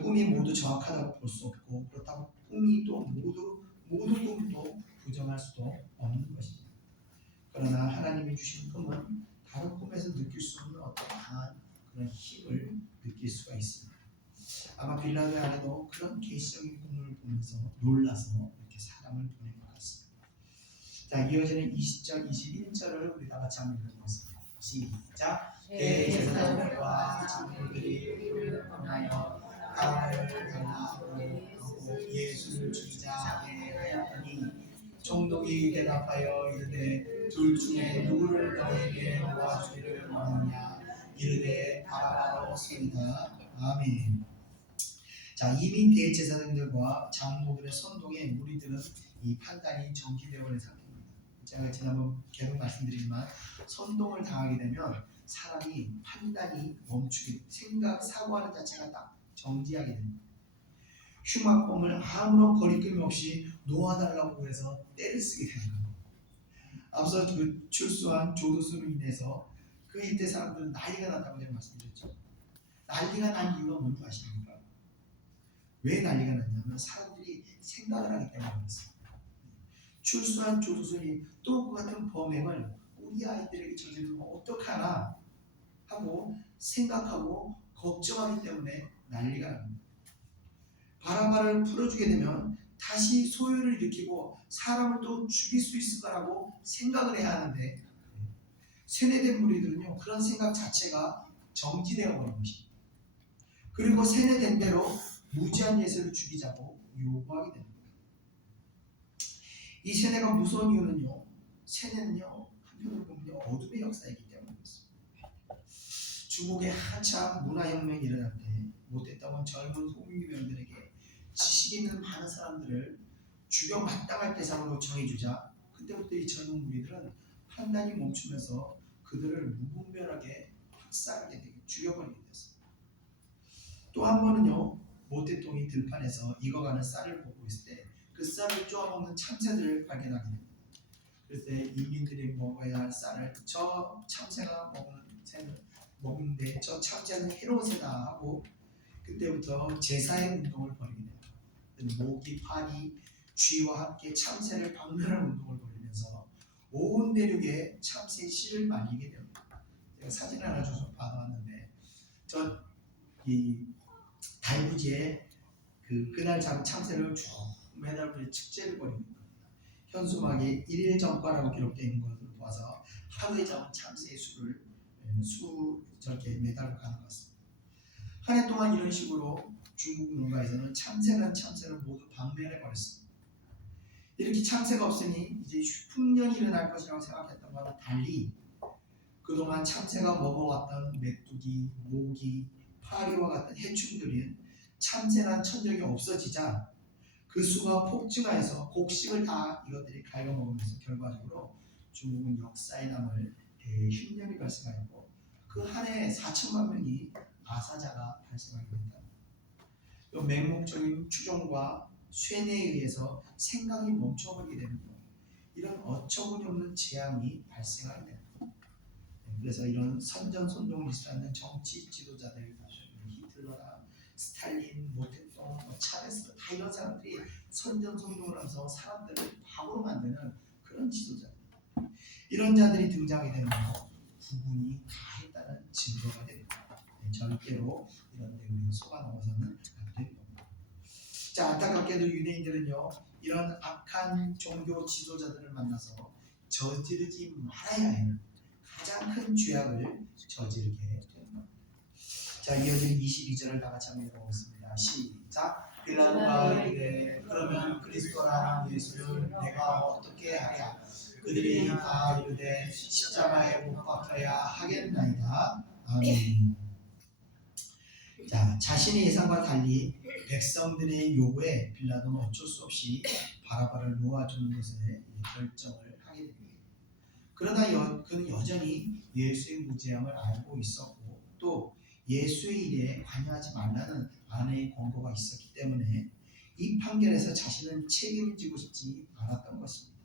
꿈이 모두 정확하다고 볼 수 없고, 그렇다고 꿈이 또 모든 꿈도 부정할 수도 없는 것입니다. 그러나 하나님이 주신 꿈은 다른 꿈에서 느낄 수 없는 어떤 강한 그런 힘을 느낄 수가 있습니다. 아마 빌라도의 아내도 그런 계시적인 꿈을 보면서 놀라서 이렇게 사람을 보낸 것 같습니다. 자, 이어지는 20절, 21절을 우리 다 같이 한번 읽어보겠습니다. 시작. 대제사장들과 장로들이 불을 떠나여 강을 갈라하고 예수를 죽이자 하였더니 총독이 대답하여 이르되 둘 중에 누구를 너에게 놓아주기를 원하느냐. 이르되 바라바로 소리다. 아멘. 자, 이미 대제사장들과 장로들의 선동에 무리들은 이 판단이 정지되어 버린 상태입니다. 제가 지난번 계속 말씀드리지만 선동을 당하게 되면 사람이 판단이 멈추게, 사고하는 자체가 딱 정지하게 됩니다. 흉악범을 아무런 거리낌이 없이 놓아달라고 해서 때를 쓰게 되는 겁니다. 앞서 그 출소한 조두순으로 인해서 그 이때 사람들은 난리가 났다고 제가 말씀드렸죠. 난리가 난 이유가 뭔지 아십니까? 왜 난리가 났냐면 사람들이 생각을 하기 때문에 그렇습니다. 출소한 조두순이 또 그 같은 범행을 우리 아이들에게 저지르면 어떡하나 하고 생각하고 걱정하기 때문에 난리가 납니다. 바라바를 풀어주게 되면 다시 소요를 일으키고 사람을 또 죽일 수 있을 거라고 생각을 해야 하는데, 세뇌된 무리들은요 그런 생각 자체가 정지되어 버린 것입니다. 그리고 세뇌된 대로 무지한 예수를 죽이자고 요구하게 됩니다. 이 세뇌가 무서운 이유는요, 세뇌는요 한편으로 보면 어둠의 역사이기 때문이었습니다. 중국에 한참 문화혁명이 일어날 때 못됐다고 젊은 소규명들에게 지식 있는 많은 사람들을 죽여 마땅할 대상으로 정해주자 그때부터 이 젊은 무리들은 판단이 멈추면서 그들을 무분별하게 학살하게 되고 죽여버리게 되었습니다. 또 한 번은요, 모태통이 들판에서 익어가는 쌀을 볶고 있을 때 그 쌀을 쪼아먹는 참새들을 발견하게 됩니다. 그래서 인민들이 먹어야 할 쌀을 저 참새가 먹는데 저 참새는 해로운 새다 하고 그때부터 제사의 운동을 벌이게 됩니다. 모기, 파리, 쥐와 함께 참새를 박멸하는 운동을 벌이면서 온 대륙에 참새 씨를 말리게 됩니다. 제가 사진 하나 줘서 받아왔는데 이 달부지에 그날 잡은 참새를 쭉 매달고 축제를 벌이는 겁니다. 현수막에 1일 전과라고 기록되어 있는 것을 보아서 하루에 잡은 참새의 수를 저렇게 매달고 가는 것 같습니다. 한 해 동안 이런 식으로 중국 농가에서는 참새를 모두 박멸해 버렸습니다. 이렇게 참새가 없으니 이제 흉년이 일어날 것이라고 생각했던 것과는 달리 그동안 참새가 먹어왔던 메뚜기, 모기, 파리와 같은 해충들이 참새란 천적이 없어지자 그 수가 폭증하여서 곡식을 다 이것들이 갉아먹으면서 결과적으로 중국은 역사에 남을 흉년이 발생하였고 그 한 해에 4천만 명이 아사자가 발생하게 된다. 또 맹목적인 추종과 쇠뇌에 의해서 생각이 멈춰버리게 됩니다. 이런 어처구니없는 재앙이 발생하게 됩니다. 그래서 이런 선전선동을 일삼는 정치 지도자들, 히틀러나 스탈린, 모태똥, 차베스 다 이런 사람들이 선전선동을 하면서 사람들을 바보로 만드는 그런 지도자들. 이런 자들이 등장하게 되면 부분이 다 했다는 증거가 됩니다. 절대로 이런 데 우리는 속아 넘어서는 안 됩니다. 자, 안타깝게도 유대인들은요 이런 악한 종교 지도자들을 만나서 저지르지 말아야 하는 가장 큰 죄악을 저지르게 됩니다. 자, 이어지는 22절을 다 같이 한번 읽어보겠습니다. 시작. 빌라도가 이르되 그러면 그리스도라 예수를 내가 어떻게 하랴? 그들이 다 이르되 십자가에 못 박혀야 하겠나이다. 아멘. 자, 자신의 예상과 달리 백성들의 요구에 빌라도는 어쩔 수 없이 바라바를 놓아주는 것에 결정을 하게 됩니다. 그러나 그는 여전히 예수의 무죄함을 알고 있었고 또 예수의 일에 관여하지 말라는 아내의 권고가 있었기 때문에 이 판결에서 자신은 책임을 지고 싶지 않았던 것입니다.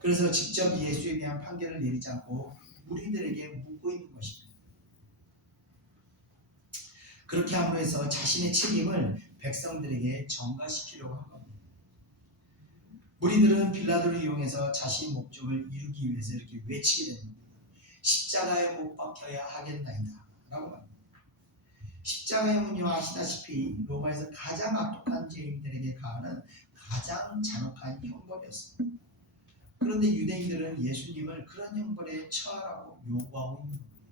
그래서 직접 예수에 대한 판결을 내리지 않고 무리들에게 묻고 있는 것입니다. 그렇게 함으로 해서 자신의 책임을 백성들에게 전가시키려고 한 겁니다. 무리들은 빌라도를 이용해서 자신의 목적을 이루기 위해서 이렇게 외치게 됩니다. 십자가에 못 박혀야 하겠나이다 라고 말합니다. 십자가형은요 아시다시피 로마에서 가장 악독한 죄인들에게 가하는 가장 잔혹한 형벌이었습니다. 그런데 유대인들은 예수님을 그런 형벌에 처하라고 요구하고 있는 겁니다.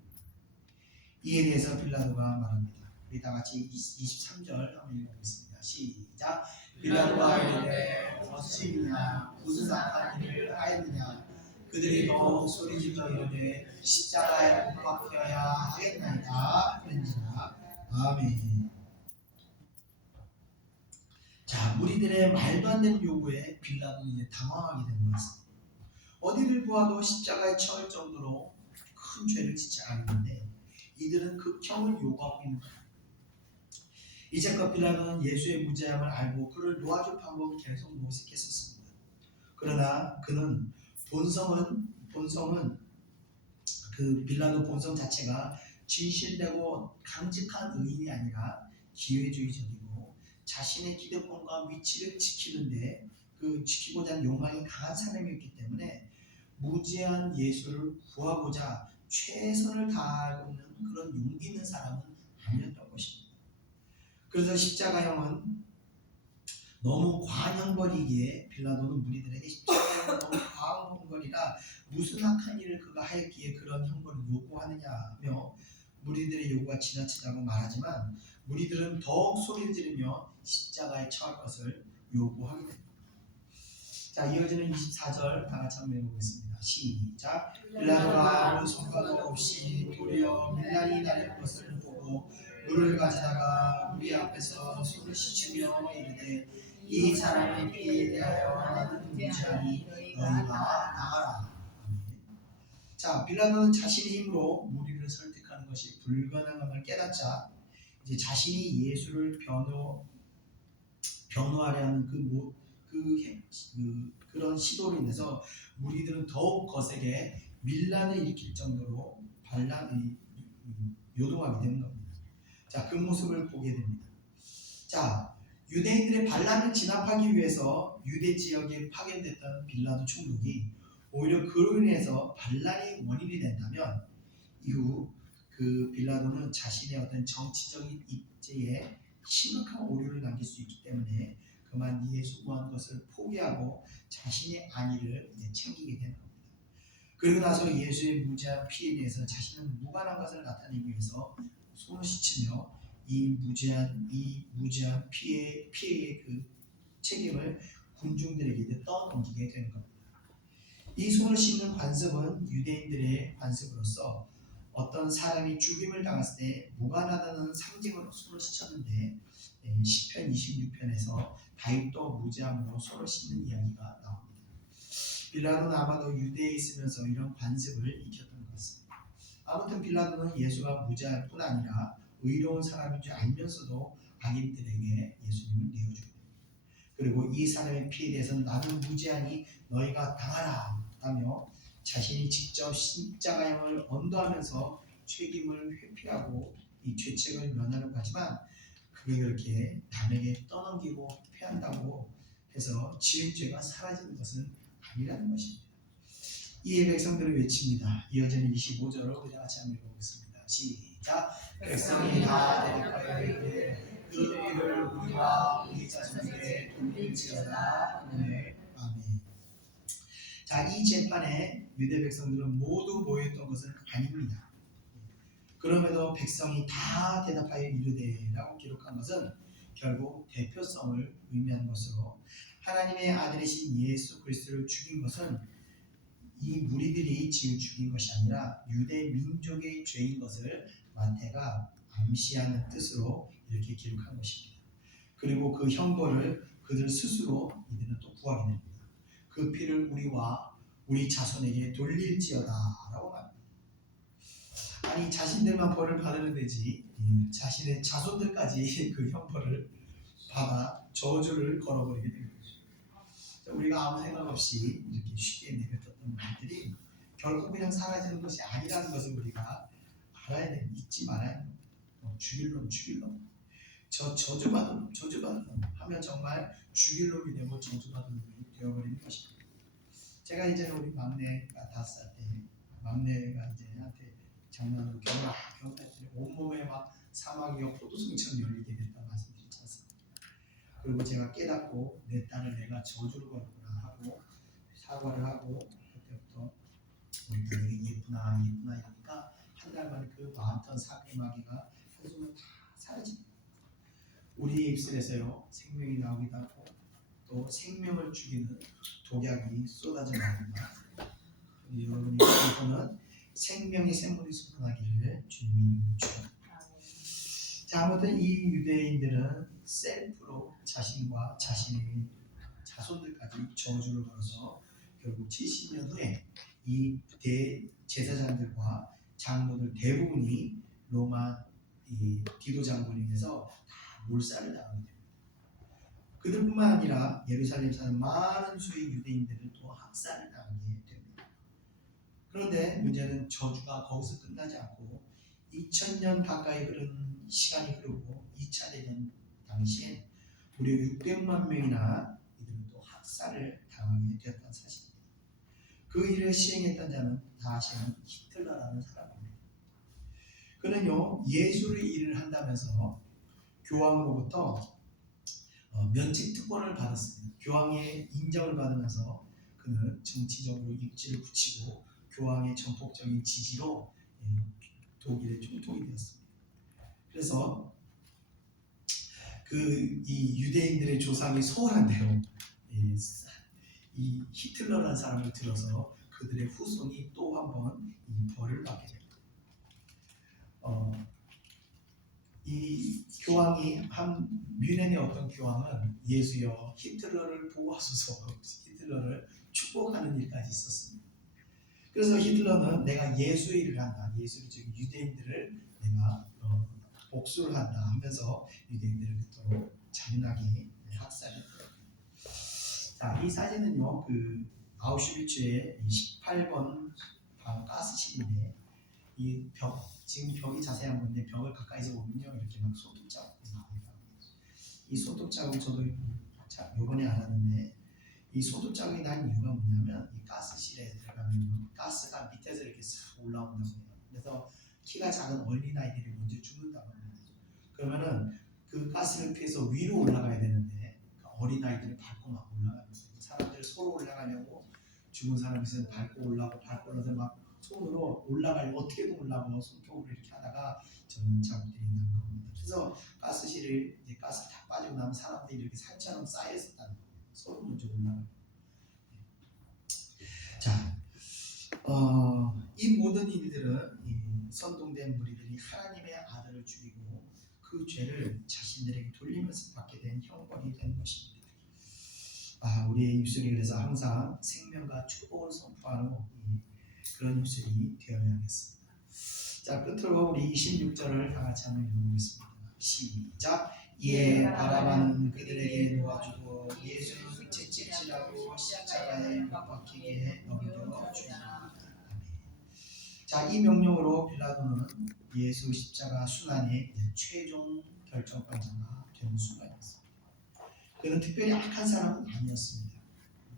이에 대해서 빌라도가 말합니다. 우리 다 같이 23절 한번 읽어보겠습니다. 시작. 빌라도가 이르되 어찌냐 무슨 악한 일을 하였느냐? 그들이 더욱 소리질러 이르되 십자가에 못 박혀야 하겠나이다 그런지라. 아멘. 자, 무리들의 말도 안 되는 요구에 빌라도는 이제 당황하게 되는 것입니다. 어디를 보아도 십자가에 처할 정도로 큰 죄를 짓지 않았는데 이들은 극형을 요구하고 있는 거예요. 이제껏 빌라도는 예수의 무죄함을 알고 그를 놓아줄 방법을 계속 모색했었습니다. 그러나 그는 본성은 그 빌라도 본성 자체가 진실되고 강직한 의인이 아니라 기회주의적이고 자신의 기득권과 위치를 지키는데 지키고자 하는 욕망이 강한 사람이었기 때문에 무죄한 예수를 구하고자 최선을 다하고 있는 그런 용기 있는 사람은 아니었던 것입니다. 그래서 십자가형은 너무 과한 형벌이기에 빌라도는 무리들에게 십자가형은 너무 과한 형벌이라 무슨 악한 일을 그가 하였기에 그런 형벌을 요구하느냐며 무리들의 요구가 지나치다고 말하지만 무리들은 더욱 소리를 지르며 십자가에 처할 것을 요구하게 됩니다. 자, 이어지는 24절 다 같이 한번 읽어보겠습니다. 시작. 빌라도가 아무 성과도 없이 도리어 밀란이 나는 것을 보고 물을 가져다가 우리 앞에서 손을 씻으며 이르되 이 사람의 피에 대하여 나는 무죄하니 너희가 나가라. 아멘. 자, 빌라도는 자신의 힘으로 무리를 설득하는 것이 불가능함을 깨닫자 이제 자신이 예수를 변호하려는 그런 시도로 인해서 무리들은 더욱 거세게 밀란을 일으킬 정도로 요동하게 되는 겁니다. 자, 그 모습을 보게 됩니다. 자, 유대인들의 반란을 진압하기 위해서 유대 지역에 파견됐던 빌라도 총독이 오히려 그로 인해서 반란이 원인이 된다면 이후 그 빌라도는 자신의 어떤 정치적인 입지에 심각한 오류를 남길 수 있기 때문에 그만 예수 구한 것을 포기하고 자신의 안위를 챙기게 되는 겁니다. 그리고 나서 예수의 무죄한 피에 대해서 자신은 무관한 것을 나타내기 위해서 손을 씻으며 이 무죄한 피해의 그 책임을 군중들에게 떠넘기게 되는 겁니다. 이 손을 씻는 관습은 유대인들의 관습으로서 어떤 사람이 죽임을 당했을 때 무관하다는 상징으로 손을 씻었는데 시편 26편에서 다윗도 무죄함으로 손을 씻는 이야기가 나옵니다. 빌라도는 아마도 유대에 있으면서 이런 관습을 익혔던 것 같습니다. 아무튼 빌라도는 예수가 무죄할 뿐 아니라 의로운 사람인 줄 알면서도 악인들에게 예수님을 내어주게 됩니다. 그리고 이 사람의 피에 대해서는 나는 무죄하니 너희가 당하라 하며 자신이 직접 십자가형을 언도하면서 책임을 회피하고 이 죄책을 면하려고 하지만 그게 그렇게 남에게 떠넘기고 회피한다고 해서 지은 죄가 사라지는 것은 아니라는 것입니다. 이에 백성들을 외칩니다. 이어지는 25절을 우리 같이 한번 읽어보겠습니다. 시작. 백성이 다 대답하여 이르되 그 일을 우리와 우리 자손에게 돌릴지어다. 아멘. 자, 이 재판에 유대 백성들은 모두 모였던 것은 아닙니다. 그럼에도 백성이 다 대답하여 이르되라고 기록한 것은 결국 대표성을 의미하는 것으로 하나님의 아들이신 예수 그리스도를 죽인 것은 이 무리들이 지금 죽인 것이 아니라 유대 민족의 죄인 것을 마태가 암시하는 뜻으로 이렇게 기록한 것입니다. 그리고 그 형벌을 그들 스스로 이들은 또 구하게 됩니다. 그 피를 우리와 우리 자손에게 돌릴지어다 라고 말합니다. 아니, 자신들만 벌을 받으면 되지 자신의 자손들까지 그 형벌을 받아 저주를 걸어버리게 되는 거죠. 우리가 아무 생각 없이 이렇게 쉽게 내뱉었던 말들이 결국 그냥 사라지는 것이 아니라는 것을 우리가 알아야 됩니다. 잊지 말아야 합니다. 죽일 놈 저 저주받은 놈 하면 정말 죽일 놈이 되고 저주받은 놈이 되어버리는 것입니다. 제가 이제 우리 막내가 5살 때 막내가 이제 한테 장난으로 경락했더니 온몸에 막 사마귀가 포도송이처럼 열리게 됐다 말씀드리지 않습니까? 그리고 제가 깨닫고 내 딸을 내가 저주를 걸었구나 하고 사과를 하고 그때부터 우리 딸에게 예쁘나 이러니까 한 달 만에 그 40톤 사마귀가 한숨을 다 사라집니다. 우리 입술에서요 생명이 나오기도 하고 또 생명을 죽이는 독약이 쏟아져 나옵니다. 여러분이 생명의 샘물이 솟아나기를 주님이 축원합니다. 자, 아무튼 이 유대인들은 셀프로 자신과 자신의 자손들까지 저주를 걸어서 결국 70년 후에 이 대제사장들과 장로들 대부분이 로마 이 디도 장군에 의해서 다 몰살을 당하게 됩니다. 그들뿐만 아니라 예루살렘 사는 많은 수의 유대인들을 또 학살을 당하게 됩니다. 그런데 문제는 저주가 거기서 끝나지 않고 2000년 가까이 흐른 시간이 흐르고 2차 대전 당시엔 무려 600만 명이나 이들은 또 학살을 당하게 되었다는 사실입니다. 그 일을 시행했던 자는 다 아시는 히틀러라는 사람입니다. 그는요 예술의 일을 한다면서 교황으로부터 면책 특권을 받았습니다. 교황의 인정을 받으면서 그는 정치적으로 입지를 굳히고 교황의 전폭적인 지지로 독일의 총통이 되었습니다. 그래서 이 유대인들의 조상이 소홀한데요. 이 히틀러라는 사람을 들어서 그들의 후손이 또 한 번 이 벌을 받게 됩니다. 이 교황이 뮌헨의 어떤 교황은 예수여 히틀러를 보호하소서 히틀러를 축복하는 일까지 있었습니다. 그래서 히틀러는 내가 예수의 일을 한다. 예수를 즉 유대인들을 내가 복수를 한다 하면서 유대인들을 그토록 잔인하게 학살했더라고요. 자, 이 사진은요, 아우슈비츠의 18번 방 가스실인데 지금 벽이 자세한 건데 벽을 가까이서 보면요 이렇게 막 소독자국이 나옵니다. 이 소독자국 저도 요번에 알았는데 이 소독자국이 난 이유가 뭐냐면 이 가스실에 들어가면 가스가 밑에서 이렇게 싹 올라온다고 해요. 그래서 키가 작은 어린아이들이 먼저 죽는다고 합니다. 그러면은 그 가스를 피해서 위로 올라가야 되는데 어린아이들을 밟고 막 올라가면서 사람들 서로 올라가려고 죽은 사람이 있으면 밟고 올라서 막 손으로 올라가려고 어떻게든 올라가고 손톱으로 이렇게 하다가 저는 자국들이 난 겁니다. 그래서 가스실을 이제 가스 다 빠지고 나면 사람들이 이렇게 산처럼 쌓여 있었다는 거예요. 서로 먼저 올라가고. 자, 이 모든 일들은 이 선동된 무리들이 하나님의 아들을 죽이고 그 죄를 자신들에게 돌리면서 받게 된 형벌이 된 것입니다. 우리의 입술이 그래서 항상 생명과 축복을 선포하는 그런 입술이 되어야 하겠습니다. 자, 끝으로 우리 26절을 다 같이 한번 읽어보겠습니다. 시작. 이에 바라바는 그들에게 놓아주고 예수는 채찍질하고 십자가에 못 박히게 넘겨주니라. 자, 이 명령으로 빌라도는 예수 십자가 순환의 최종 결정권자가 된 순간이었습니다. 그는 특별히 악한 사람은 아니었습니다.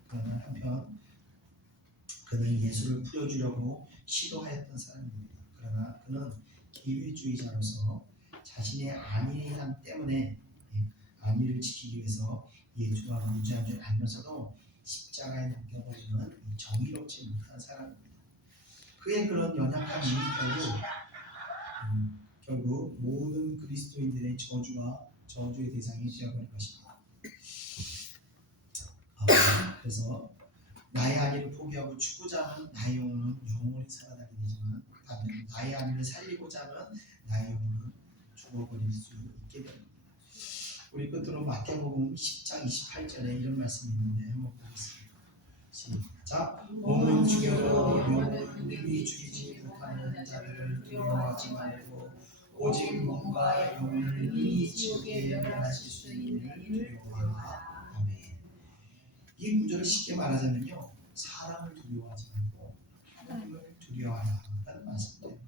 그러나 한편 그는 예수를 풀어주려고 시도하였던 사람입니다. 그러나 그는 기회주의자로서 자신의 안일함 때문에 안위를 지키기 위해서 예수가 무죄한 줄 알면서도 십자가에 넘겨버리는 정의롭지 못한 사람입니다. 그의 그런 연약함이 결국 모든 그리스도인들의 저주의 대상이 되어버린 것입니다. 그래서 나의 안위를 포기하고 죽고자 하면 나의 영혼은 영원히 살아나게 되지만 반면 나의 안위를 살리고자 하면 나의 영혼은 죽어버릴 수 있게 됩니다. 우리 끝으로 마태복음 10장 28절에 이런 말씀이 있는데 한번 보겠습니다. 시작. 몸은 죽여도 영혼은 능히 죽이지 못하는 자들을 두려워하지 말고 오직 몸과 영혼을 능히 지우게 하실 수 있는 이를 두려워하라. 이 구절을 쉽게 말하자면요, 사람을 두려워하지 말고 하나님을 두려워하라는 말씀입니다.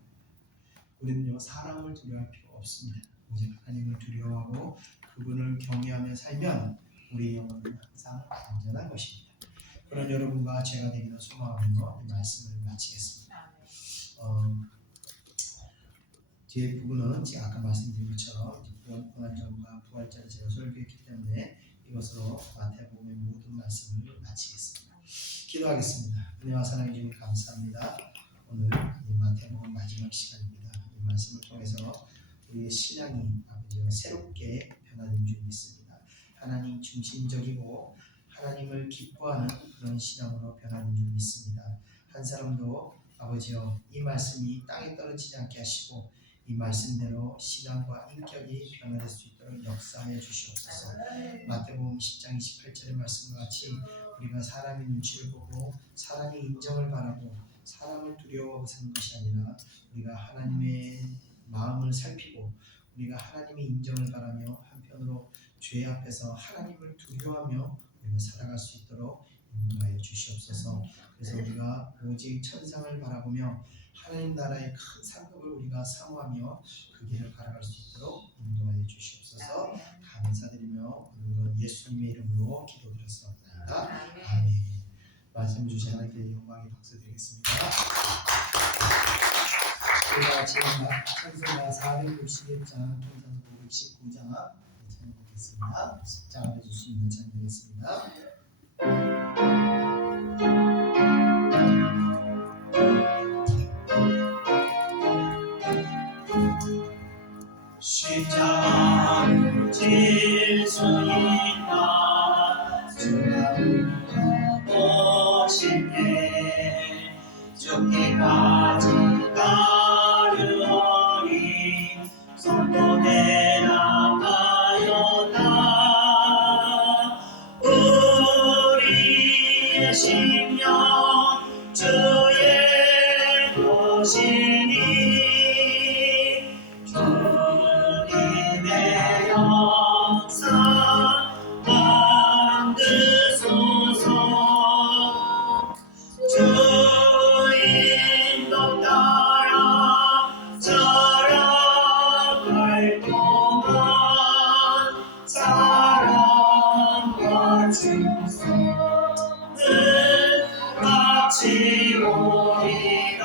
우리는요 사람을 두려워할 필요가 없습니다. 오직 하나님을 두려워하고 그분을 경외하며 살면 우리의 영혼은 항상 안전한 것입니다. 그런 여러분과 제가 되기를 소망하며 이 말씀을 마치겠습니다. 뒤에 부분은 제가 아까 말씀드린 것처럼 고난절과 부활절을 제가 설교했기 때문에 이것으로 마태복음의 모든 말씀을 마치겠습니다. 기도하겠습니다. 은혜와 사랑해 주님 감사합니다. 오늘 이 마태복음 마지막 시간입니다. 이 말씀을 통해서 우리의 신앙이 아버지와 새롭게 변화된 줄 믿습니다. 하나님 중심적이고 하나님을 기뻐하는 그런 신앙으로 변화된 줄 믿습니다. 한 사람도 아버지여 이 말씀이 땅에 떨어지지 않게 하시고 이 말씀대로 신앙과 인격이 변화될 수 있도록 역사하여 주시옵소서. 마태복음 10장 28절의 말씀과 같이 우리가 사람의 눈치를 보고 사람의 인정을 바라고 사람을 두려워하고 사는 것이 아니라 우리가 하나님의 마음을 살피고 우리가 하나님의 인정을 바라며 한편으로 죄 앞에서 하나님을 두려워하며 우리가 살아갈 수 있도록 인도하여 주시옵소서. 그래서 우리가 오직 천상을 바라보며 하나님 나라의 큰 상급을 우리가 사모하며 그 길을 걸어갈 수 있도록 인도하여 주시옵소서. 감사드리며 오늘은 예수님의 이름으로 기도드렸습니다. 아멘. 말씀 주신 하나님께 영광의 박수 드리겠습니다. 우리가 지금 찬송가 461장, 통산서 519장 찬양하겠습니다. 십자가를 줄 수 있는 찬양하겠습니다. 십자가를 질 수 있나 주가 물어보실 때 죽기까지 따르오니 선포되나 가였다 우리의 심령 주의 도시니 주님의 영상 만드소서 주인도 따라 살아갈 동안 사랑과 충성을 같이 오리라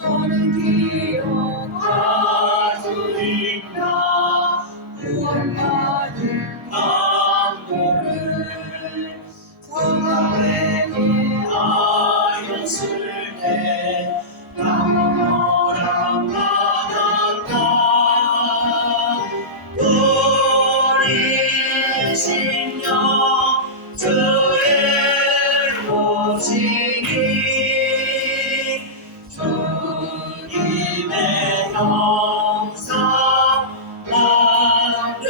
너는 기억할 수 있나 구원받은 강도를 그가에게 하였을 때 나무랑 받았다 우리의 심령 주의 모시니 주님의 영상 만드소서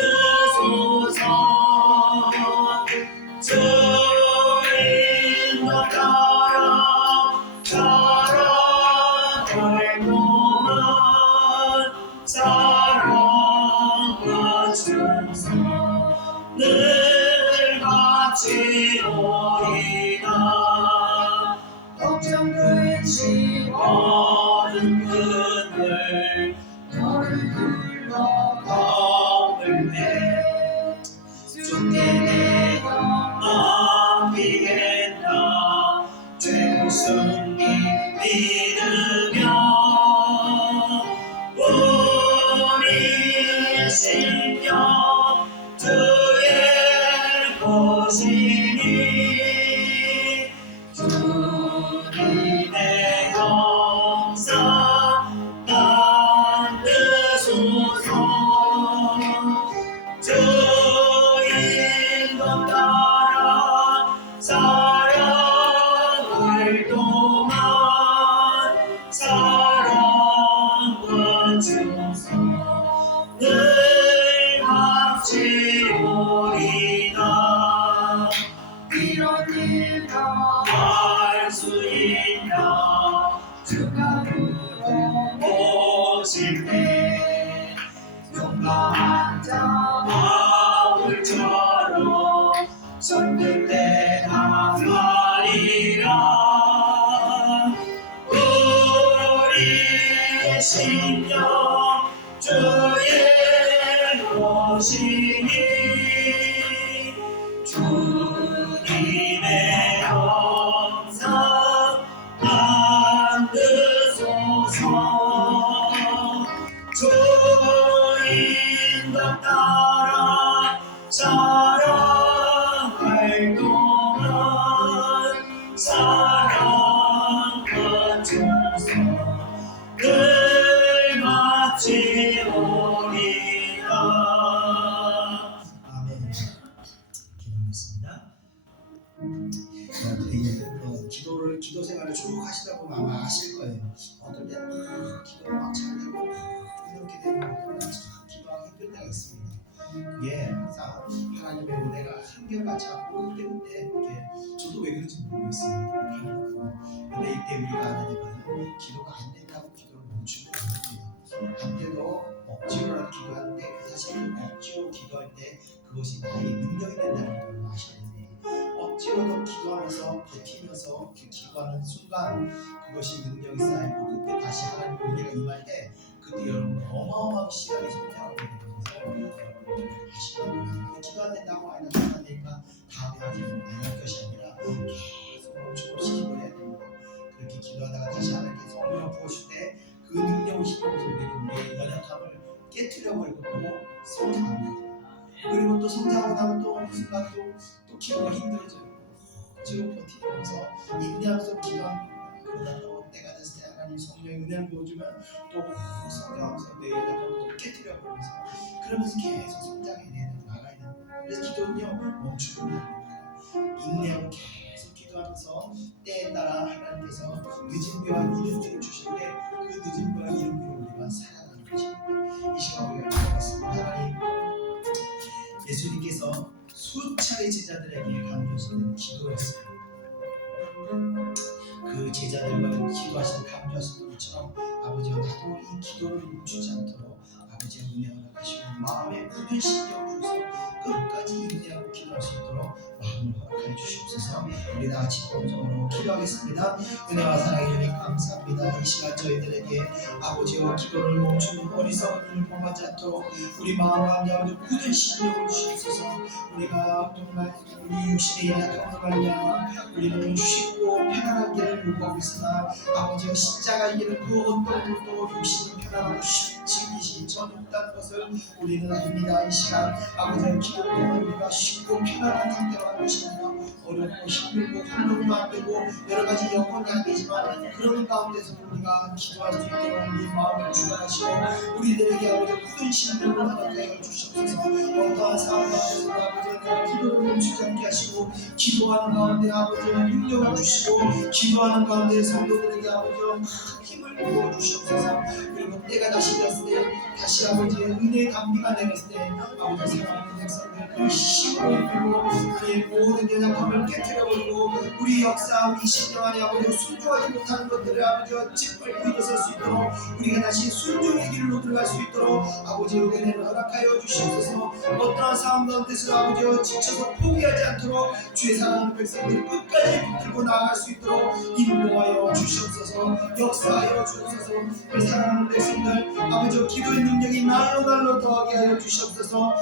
주인도 따라 살아갈 동안 사랑과 충성을 같이 오리다 걱정 근심 어른 그늘 너를 불러 겁을 내 주께 내가 맡기겠다 죄 승리 믿으며 우리의 심령 주의 보시니 주님의 영상 만드소서 주인도 따라 살아갈 동안 사랑과 충성을 같이 오리다 이런 일다 할 수 있나 주가 물어보실 때 용감한 자 바울처럼 손들때 나가리라 우리의 심령 주의 모시니 주님의 영상 만드소서 주인도 따라 살아갈 동안 사랑과 충성을 같이 오리라 아멘. 기도하겠습니다. 기도 생활을 쭉 하시다 보면 아마 아실 거예요. 어떨 때는 기도가 막 잘되고 이렇게 되고 참 기도하기 힘들 때가 있습니다. 그게 항상 하나님의 은혜가 한결같이 않고 그때그때 이렇게 저도 왜 그런지 모르겠어요. 근데 이때 우리가 알아야 될 거는 기도가 안 된다고 기도를 멈추면 안 됩니다. 안 돼도 억지로라도 기도하는데 그 사실은 억지로 기도할 때 그것이 나의 능력이 된다는 걸 아셔야 돼요. 억지로도 기도하면서 버티면서 기도하는 순간 그것이 능력이 쌓이고 그때 다시 하나님의 은혜가 임할 때 그때 여러분 어마어마하게 시간이 성장하게 되는 거예요. 아시죠? 기도 안 된다고 아니면 기도 안 되니까 다음에 하기는 아닐 것이 아니라 계속 멈춤없이 기도해야 됩니다. 그렇게 기도하다가 다시 하나님께 성령을 부으실 때 그 능력을 힘으로서 우리의 연약함을 깨트려버리고 또 성장합니다. 그리고 또 성장하고 나면 또 어느 순간 또 기도가 힘들어져요. 억지로 버티면서 인내하면서 기도합니다. 그러다 또 때가 됐을 때 하나님 성령의 은혜를 부어주면 또 성장하면서 내 연약함을 또 깨뜨려 버리면서 그러면서 계속 성장해야 되는 나가야 되는 그래서 기도는요 멈추면 안 됩니다. 인내하고 계속 기도하면서 때에 따라 하나님께서 늦은 비와 이른 비를 주시는데 그 늦은 비와 이른 비로 우리가 살아가는 것입니다. 이 시간 우리가 기도하겠습니다. 하나님 예수님께서 수차례 제자들에게 강조하시는 기도였습니다. 그 제자들과 기도하시는 강조하시는 것처럼 아버지와 나도 이 기도를 멈추지 않도록 아버지의 은혜를 허락하시고 마음에 굳은 신경을 주셔서 끝까지 인내하고 기도할 수 있도록 마음을 허락하여 주시옵소서. 우리 다 같이 공정으로 기도하겠습니다. 은혜와 사랑의 주님 감사합니다. 이 시간 저희들에게 아버지와 기도를 멈추는 어리석은 눈을 범하지 않도록 우리 마음과 마음에 굳은 신경을 주시옵소서. 우리가 정말 우리 육신의 연약함으로 말미암아 우리는 쉽고 편안한 길을 요구하고 있으나 아버지와 십자가의 길은 그 어떤 것도 육신이 편안하고 쉽지 것이 전혀 없다는 것을 우리는 압니다. 이 시간 아버지의 기도로 우리가 쉽고 편안한 상태로 하는 것이 아니라 어렵고 힘들고 활동도 안 되고 여러 가지 여건이 안 되지만 그런 가운데서 우리가 기도할 수 있도록 우리 마음을 주관하시고 우리들에게 아버지 굳은 신령을 허락하여 주시옵소서. 어떠한 상황 가운데서 아버지 기도를 멈추지 않게 하시고 기도하는 가운데 아버지 능력을 주시고 기도하는 가운데 성도들에게 아버지 힘을 부어주시옵소서. 그리고 때가 다시 되었을 때 다시 아버지의 은혜의 담비가 내렸을 때 아버지 사랑하는 백성들 그 힘으로 이끌고 우리의 모든 연약함을 깨뜨려버리고 우리 역사 우리 신령 안에 아버지 순종하지 못하는 것들을 아버지와 짓밟고 일어설 수 있도록 우리가 다시 순종의 길로 들어갈 수 있도록 아버지의 은혜를 허락하여 주시옵소서. 어떠한 상황 가운데서 아버지와 지쳐서 포기하지 않도록 주의 사랑하는 백성들이 끝까지 붙들고 나아갈 수 있도록 인도하여 주시옵소서. 역사하여 주옵소서. 우리 사랑하는 백성들 아버지와 기도의 능력이 날로 더하게 하여 주시옵소서.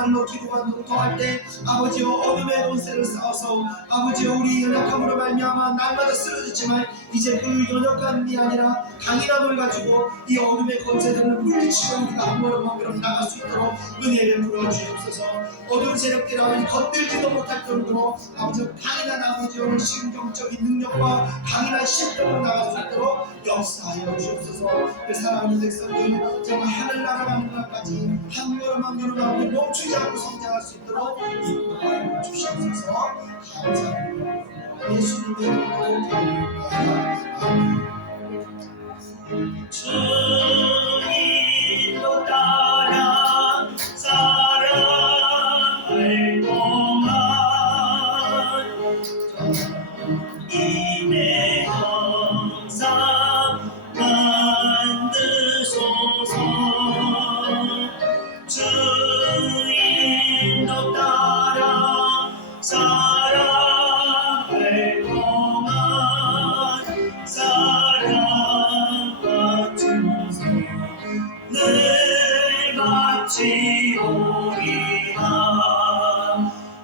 날로 기도가 더할 때 아버지와 어둠의 권세를 쌓아서 아버지와 우리 연약함으로 말미암아 날마다 쓰러졌지만 이제 그 연약함이 아니라 강인함을 가지고 이 어둠의 권세들을 물리치고 우리가 한 걸음 한 걸음 나갈 수 있도록 은혜를 부어주옵소서. 어두운 세력들이 아버지 건들지도 못할 정도로 아버지 강인한 아버지와 신경적인 능력과 강인한 실력으로 나갈 수 있도록 역사하여 주옵소서. 그 사랑하는 백성들 정말 하늘나라 만나까지 한 걸음 한 걸음 하고 멈추지 않고 성장할 수 있도록 인도하여 주시옵소서. 감사합니다. 예수님의 이름으로 기도합니다. 아멘. 주님도 따라 사랑을 동안 이내 영상 만드소서. 주님도 따라 사랑을 동안 사랑받으소서. 늘 같이 우리가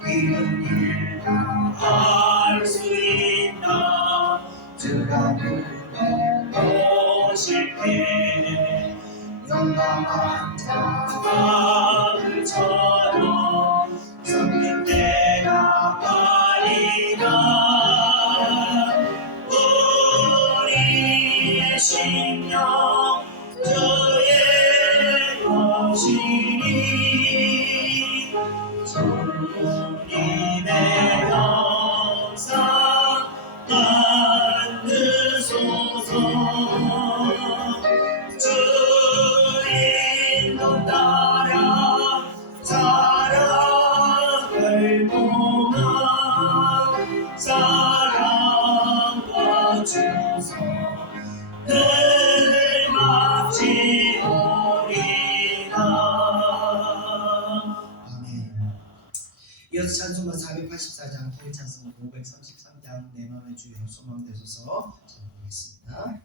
이룬 일 할 수 있나. 주가 오실 때 영광한 자 가을처럼 섬긴 때가 아니라 우리의 심령 주의 것이니 주님의 영상 만드소서. 주인도 따라 사랑을 동안 사랑받으소서. 늘 같이 오리라. 아멘. 이어서 찬송가 484장 통일 찬송 533장 내 맘의 주여 소망 되소서 전하겠습니다.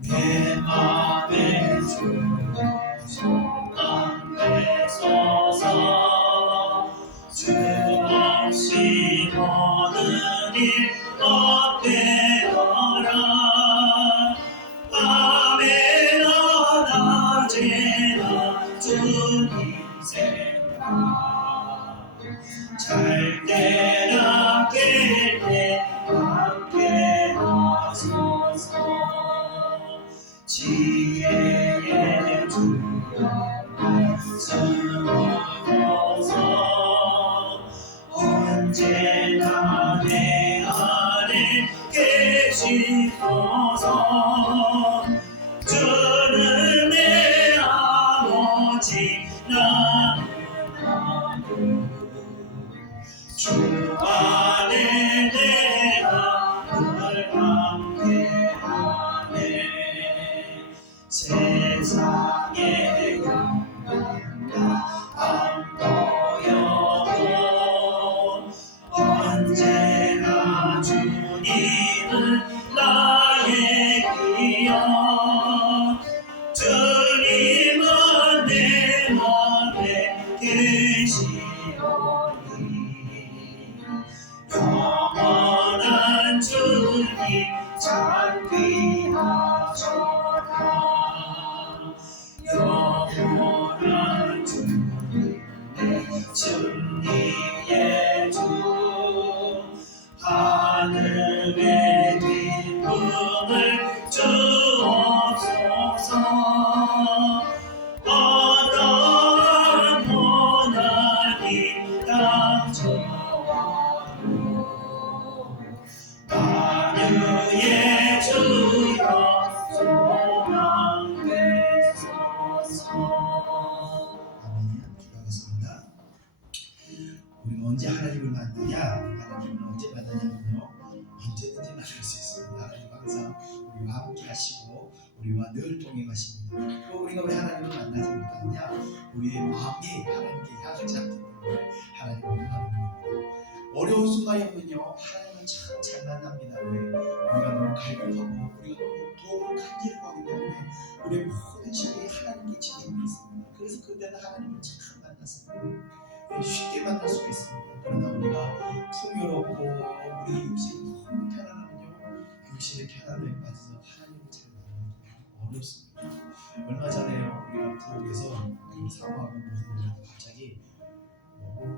내 맘에 주여 소망 되소서. 주 없이 모든 일 어때어라. 밤에나 낮에나 주님 생각 주옵소서. 주는 내 아버지 나는 주 안에 내가 늘 함께하네. 세상의 영광 안 보여도 언제나 주님은 나의 기억. 주님은 내 맘에 계시오니 영원한 주님 찬미하소서. 영원한 주님 승리의 주 하늘의 기쁨을 주옵소서. 어떠한 고난이 닥쳐와도 만유의 주여 소망되소서. 아멘. 기도하겠습니다. 우리가 언제 하나님을 만나냐? 하나님은 언제 만나냐면요, 언제든지 만날 수 있습니다. 하나님 항상 우리와 함께 하시고 우리와 늘 동행하십니다. 또 우리가 왜 하나님을 만나지 못하느냐? 우리의 마음이 하나님께 향하지 않기 때문에 하나님을 만납니다. 어려운 순간이 오면요, 하나님은 참 잘 만납니다. 왜? 우리가 너무 갈급하고 우리가 너무 도움을 간절히 하기 때문에 우리의 모든 힘이 하나님께 집중되어 있습니다. 그래서 그때는 하나님을 참 만났습니다. 쉽게 만날 수가 있습니다. 그러나 우리가 풍요롭고 우리 육신이 너무 편안하면요, 육신의 편안함에 빠져서 하나님을 잘 만나기 어렵습니다. 얼마 전에요, 우리가 부엌에서 사고하고 무슨 일이 갑자기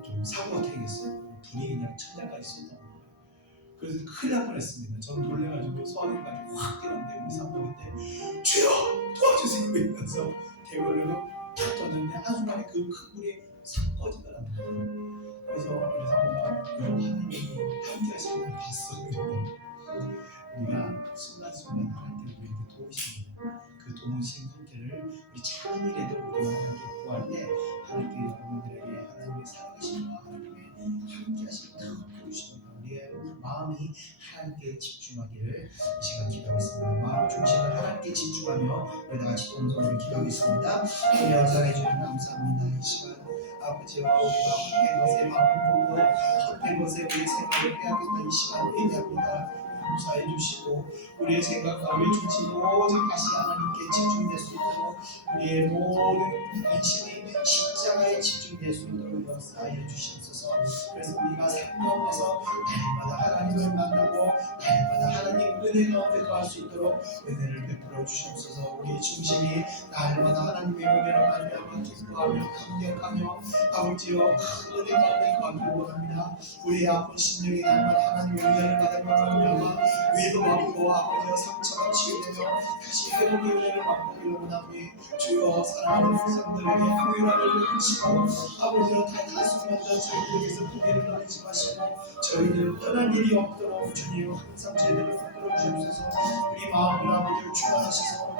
좀 사고가 생겼어요. 불이 그냥 천장까지 쏟아오고, 그래서 큰일 날 뻔했습니다. 전 놀래가지고 소화기까지 확 뛰었는데 우리 사모한테 주여 도와주세요 이러면서 대걸레로 탁 떴는데 한순간에 그 큰 불이 싹 꺼지더랍니다. 그래서 우리 사모가 하나님이 함께 하시는 걸 봤어. 우리가 순간순간 하나님께 우리에게 도우십니다. 그 도우신 상태를 우리 작은 일에도 우리가 하나님께 구할 때 하나님께 여러분들에게 하나님의 살아계심과 하나님의 함께 하심을 다 보여주십니다. 우리의 마음이 하나님께 집중하기를 이 시간 기도하겠습니다. 마음 중심을 하나님께 집중하며 우리 다 같이 동성으로 기도하겠습니다. 우리 영상해 주님 감사합니다. 이 시간 아버지와 우리가 헛된 것에 마음을 보고 헛된 것에 우리의 생각을 빼앗겼다. 이 시간 회개합니다. 용서해 주시고 우리의 생각과 우리 중심이 오직 다시 하나님께 집중될 수 있도록 우리의 모든 관심이 십자가에 집중될 수 있도록 역사하여 주시옵소서. 그래서 우리가 삶 가운데서 날마다 하나님을 만나고 날마다 하나님 은혜 가운데 거할 수 있도록 은혜를 베풀어 주시옵소서. 우리의 중심이 날마다 하나님의 은혜로 말미암아 기뻐하며 감격하며 아버지여 큰 은혜 가운데 거하기를 원합니다. 우리의 아픈 심령이 날마다 하나님의 은혜를 받아 말미암아 위로받고 아버지여 상처가 치유되며 다시 회복의 은혜를 맛보기를 원하오니 주여 사랑하는 백성들에게 긍휼함을 베푸시고 아버지여 다소마다 저희들에게서 포기를 나누지 마시고 저희들 떠날 일이 없도록 주님 항상 제대로 붙들어 주옵소서. 우리 마음을 아버지여 충만하셔서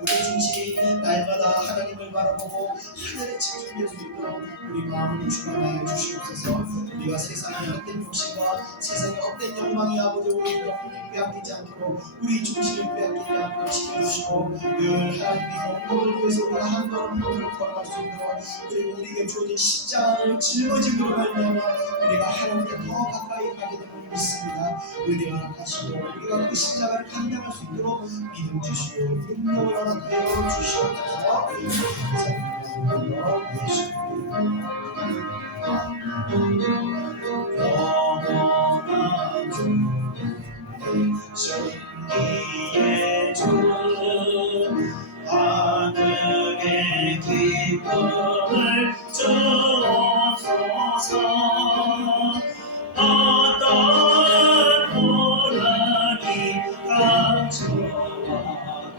우리 중심이 날마다 하나님을 바라보고 하늘에 집중될 수 있도록 우리 마음을 충만하여 주시옵소서. 우리가 세상의 헛된 욕심과 세상의 헛된 욕망이 아버지 우리 영혼을 빼앗기지 않도록 우리 중심을 빼앗기지 않도록 지켜주시고 늘 하나님의 영광을 위해서 우리가 한 걸음 한 걸음 걸어갈 수 있도록 그리고 우리에게 주어진 십자가를 짊어짐으로 말미암아 우리가 하나님께 더 가까이 가게 됨을 믿습니다. 은혜를 허락하시고 우리가 그 십자가를 감당할 수 있도록 믿음 주시고 능력을 허락하여 주시옵소서. 감사합니다. 영원한 주 승리의 주 하늘의 기쁨을 주옵소서. 어떤 고난이 닥쳐와도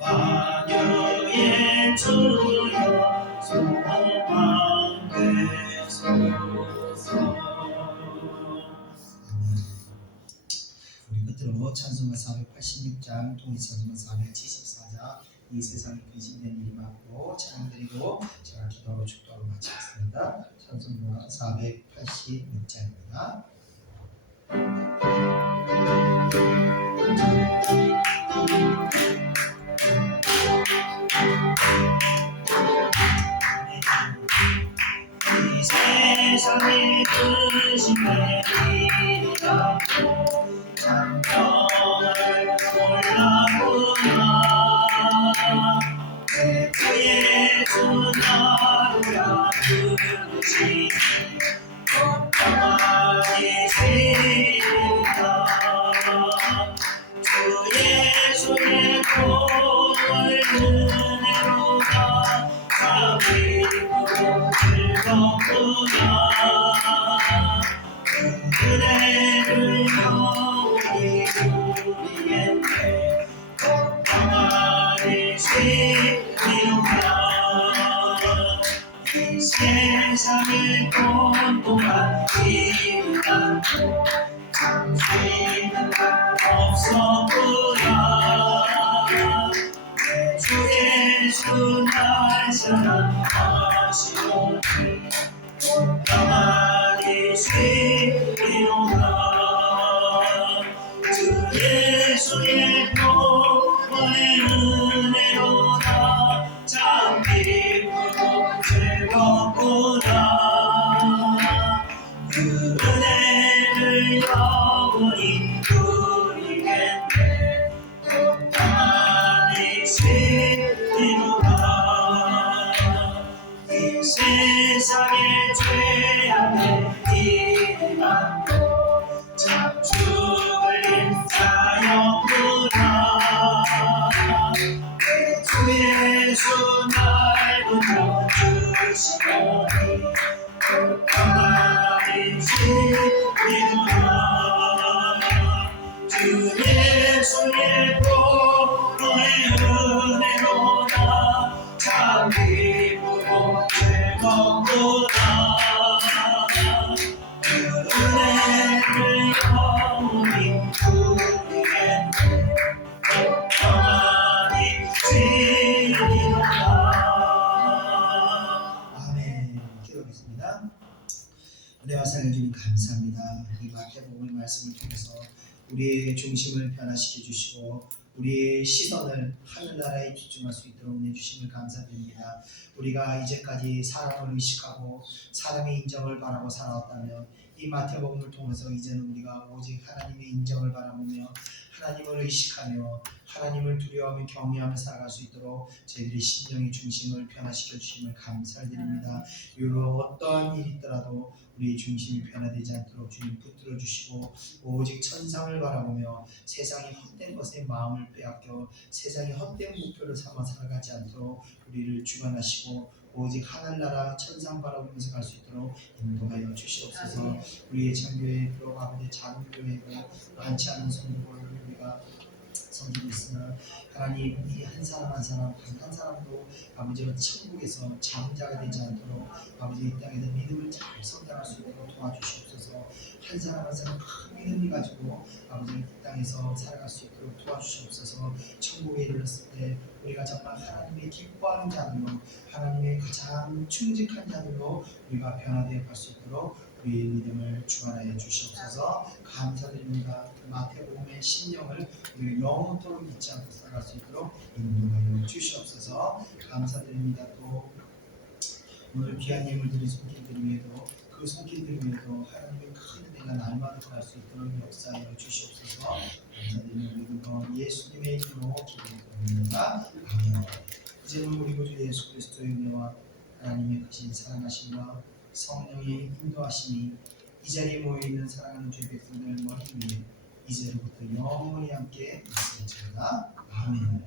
만유의 주여 소망되소서. 끝으로 찬송가 486장, 통일찬송가 474장, 이 세상에 근심된 일이 많고 찬양드리고 제가 기도하고 축도하고 마치겠습니다. 찬송가 486장입니다. 이 세상에 근심된 일이 많고 참정을 몰랐구나. 내 주의 주 나를 부르시니 걱정하기 싫다. 주 예수의 보혈 은혜로다. 참 기쁘고 즐겁구나. 그 은혜를 영원히 누리겠네. 걱정하기 싫으나 이 세상에 공동한 일이 많고 잠시는 없었구나. 내 주 예수 날 사랑하시오니 걱정하기 싫으나 주 예수의 보혈의 은혜로다. 참 기쁘고 즐겁구나. 그 은혜를 영원히 누리겠네. 걱정하기 싫으나 이 세상에 죄악의 일이 많고 참 죽을 사였구나. 내 주 예수 날 건져주시오니 걱정하기 싫으나 주 예수의 보혈의 은혜로다. 참 기쁘고 즐겁구나. 그 은혜를 영원히 누리겠네. 걱정하기 싫으나. 아멘. 기도하겠습니다. 은혜와 사랑해 주님 감사합니다. 이 마태복음 말씀을 통해서 우리의 중심을 변화시켜 주시고 우리의 시선을 하늘나라에 집중할 수 있도록 내주심을 감사드립니다. 우리가 이제까지 사람을 의식하고 사람의 인정을 바라고 살아왔다면 이 마태복음을 통해서 이제는 우리가 오직 하나님의 인정을 바라보며 하나님을 의식하며 하나님을 두려워하며 경외하며 살아갈 수 있도록 저희들의 심령의 중심을 변화시켜 주심을 감사드립니다. 이로 어떠한 일이 있더라도 우리의 중심이 변화되지 않도록 주님 붙들어 주시고 오직 천상을 바라보며 세상의 헛된 것에 마음을 빼앗겨 세상의 헛된 목표를 삼아 살아가지 않도록 우리를 주관하시고 오직 하늘나라 천상 바라보면서 갈 수 있도록 인도하여 주시옵소서. 우리의 장교회도 아버지 장교회고 많지 않은 성도를 우리가 섬기고 있으나 하나님 이 한 사람 한 사람 한 사람도 아버지와 천국에서 장자가 되지 않도록 아버지 이 땅에서 믿음을 잘 성장할 수 있도록 도와주시옵소서. 한 사람 한 사람 큰 믿음을 가지고 아버지 이 땅에서 살아갈 수 있도록 도와주시옵소서. 천국에 이르렀을 때 우리가 정말 하나님의 기뻐하는 자들로 하나님의 가장 충직한 자들로 우리가 변화되어 갈 수 있도록 우리의 믿음을 주관하여 주시옵소서. 감사드립니다. 마태복음의 심령을 우리 영원토록 잊지 않고 살아갈 수 있도록 인도하여 주시옵소서. 감사드립니다. 또 오늘 귀한 예물 드린 손길들 위에도 그 손길들 위에도 하나님의 큰 은혜가 날마다 갈 수 있도록 역사하여 주시옵소서. 감사드리며 믿음으로 예수님의 이름으로 기도드립니다. 아멘. 이제는 우리 구주 예수 그리스도의 은혜와 하나님의 크신 사랑하심과 성령의 인도하심이 이 자리에 모여있는 사랑하는 주의 백성들 머리 위에 이제로부터 영원히 함께 있으리라. 아멘.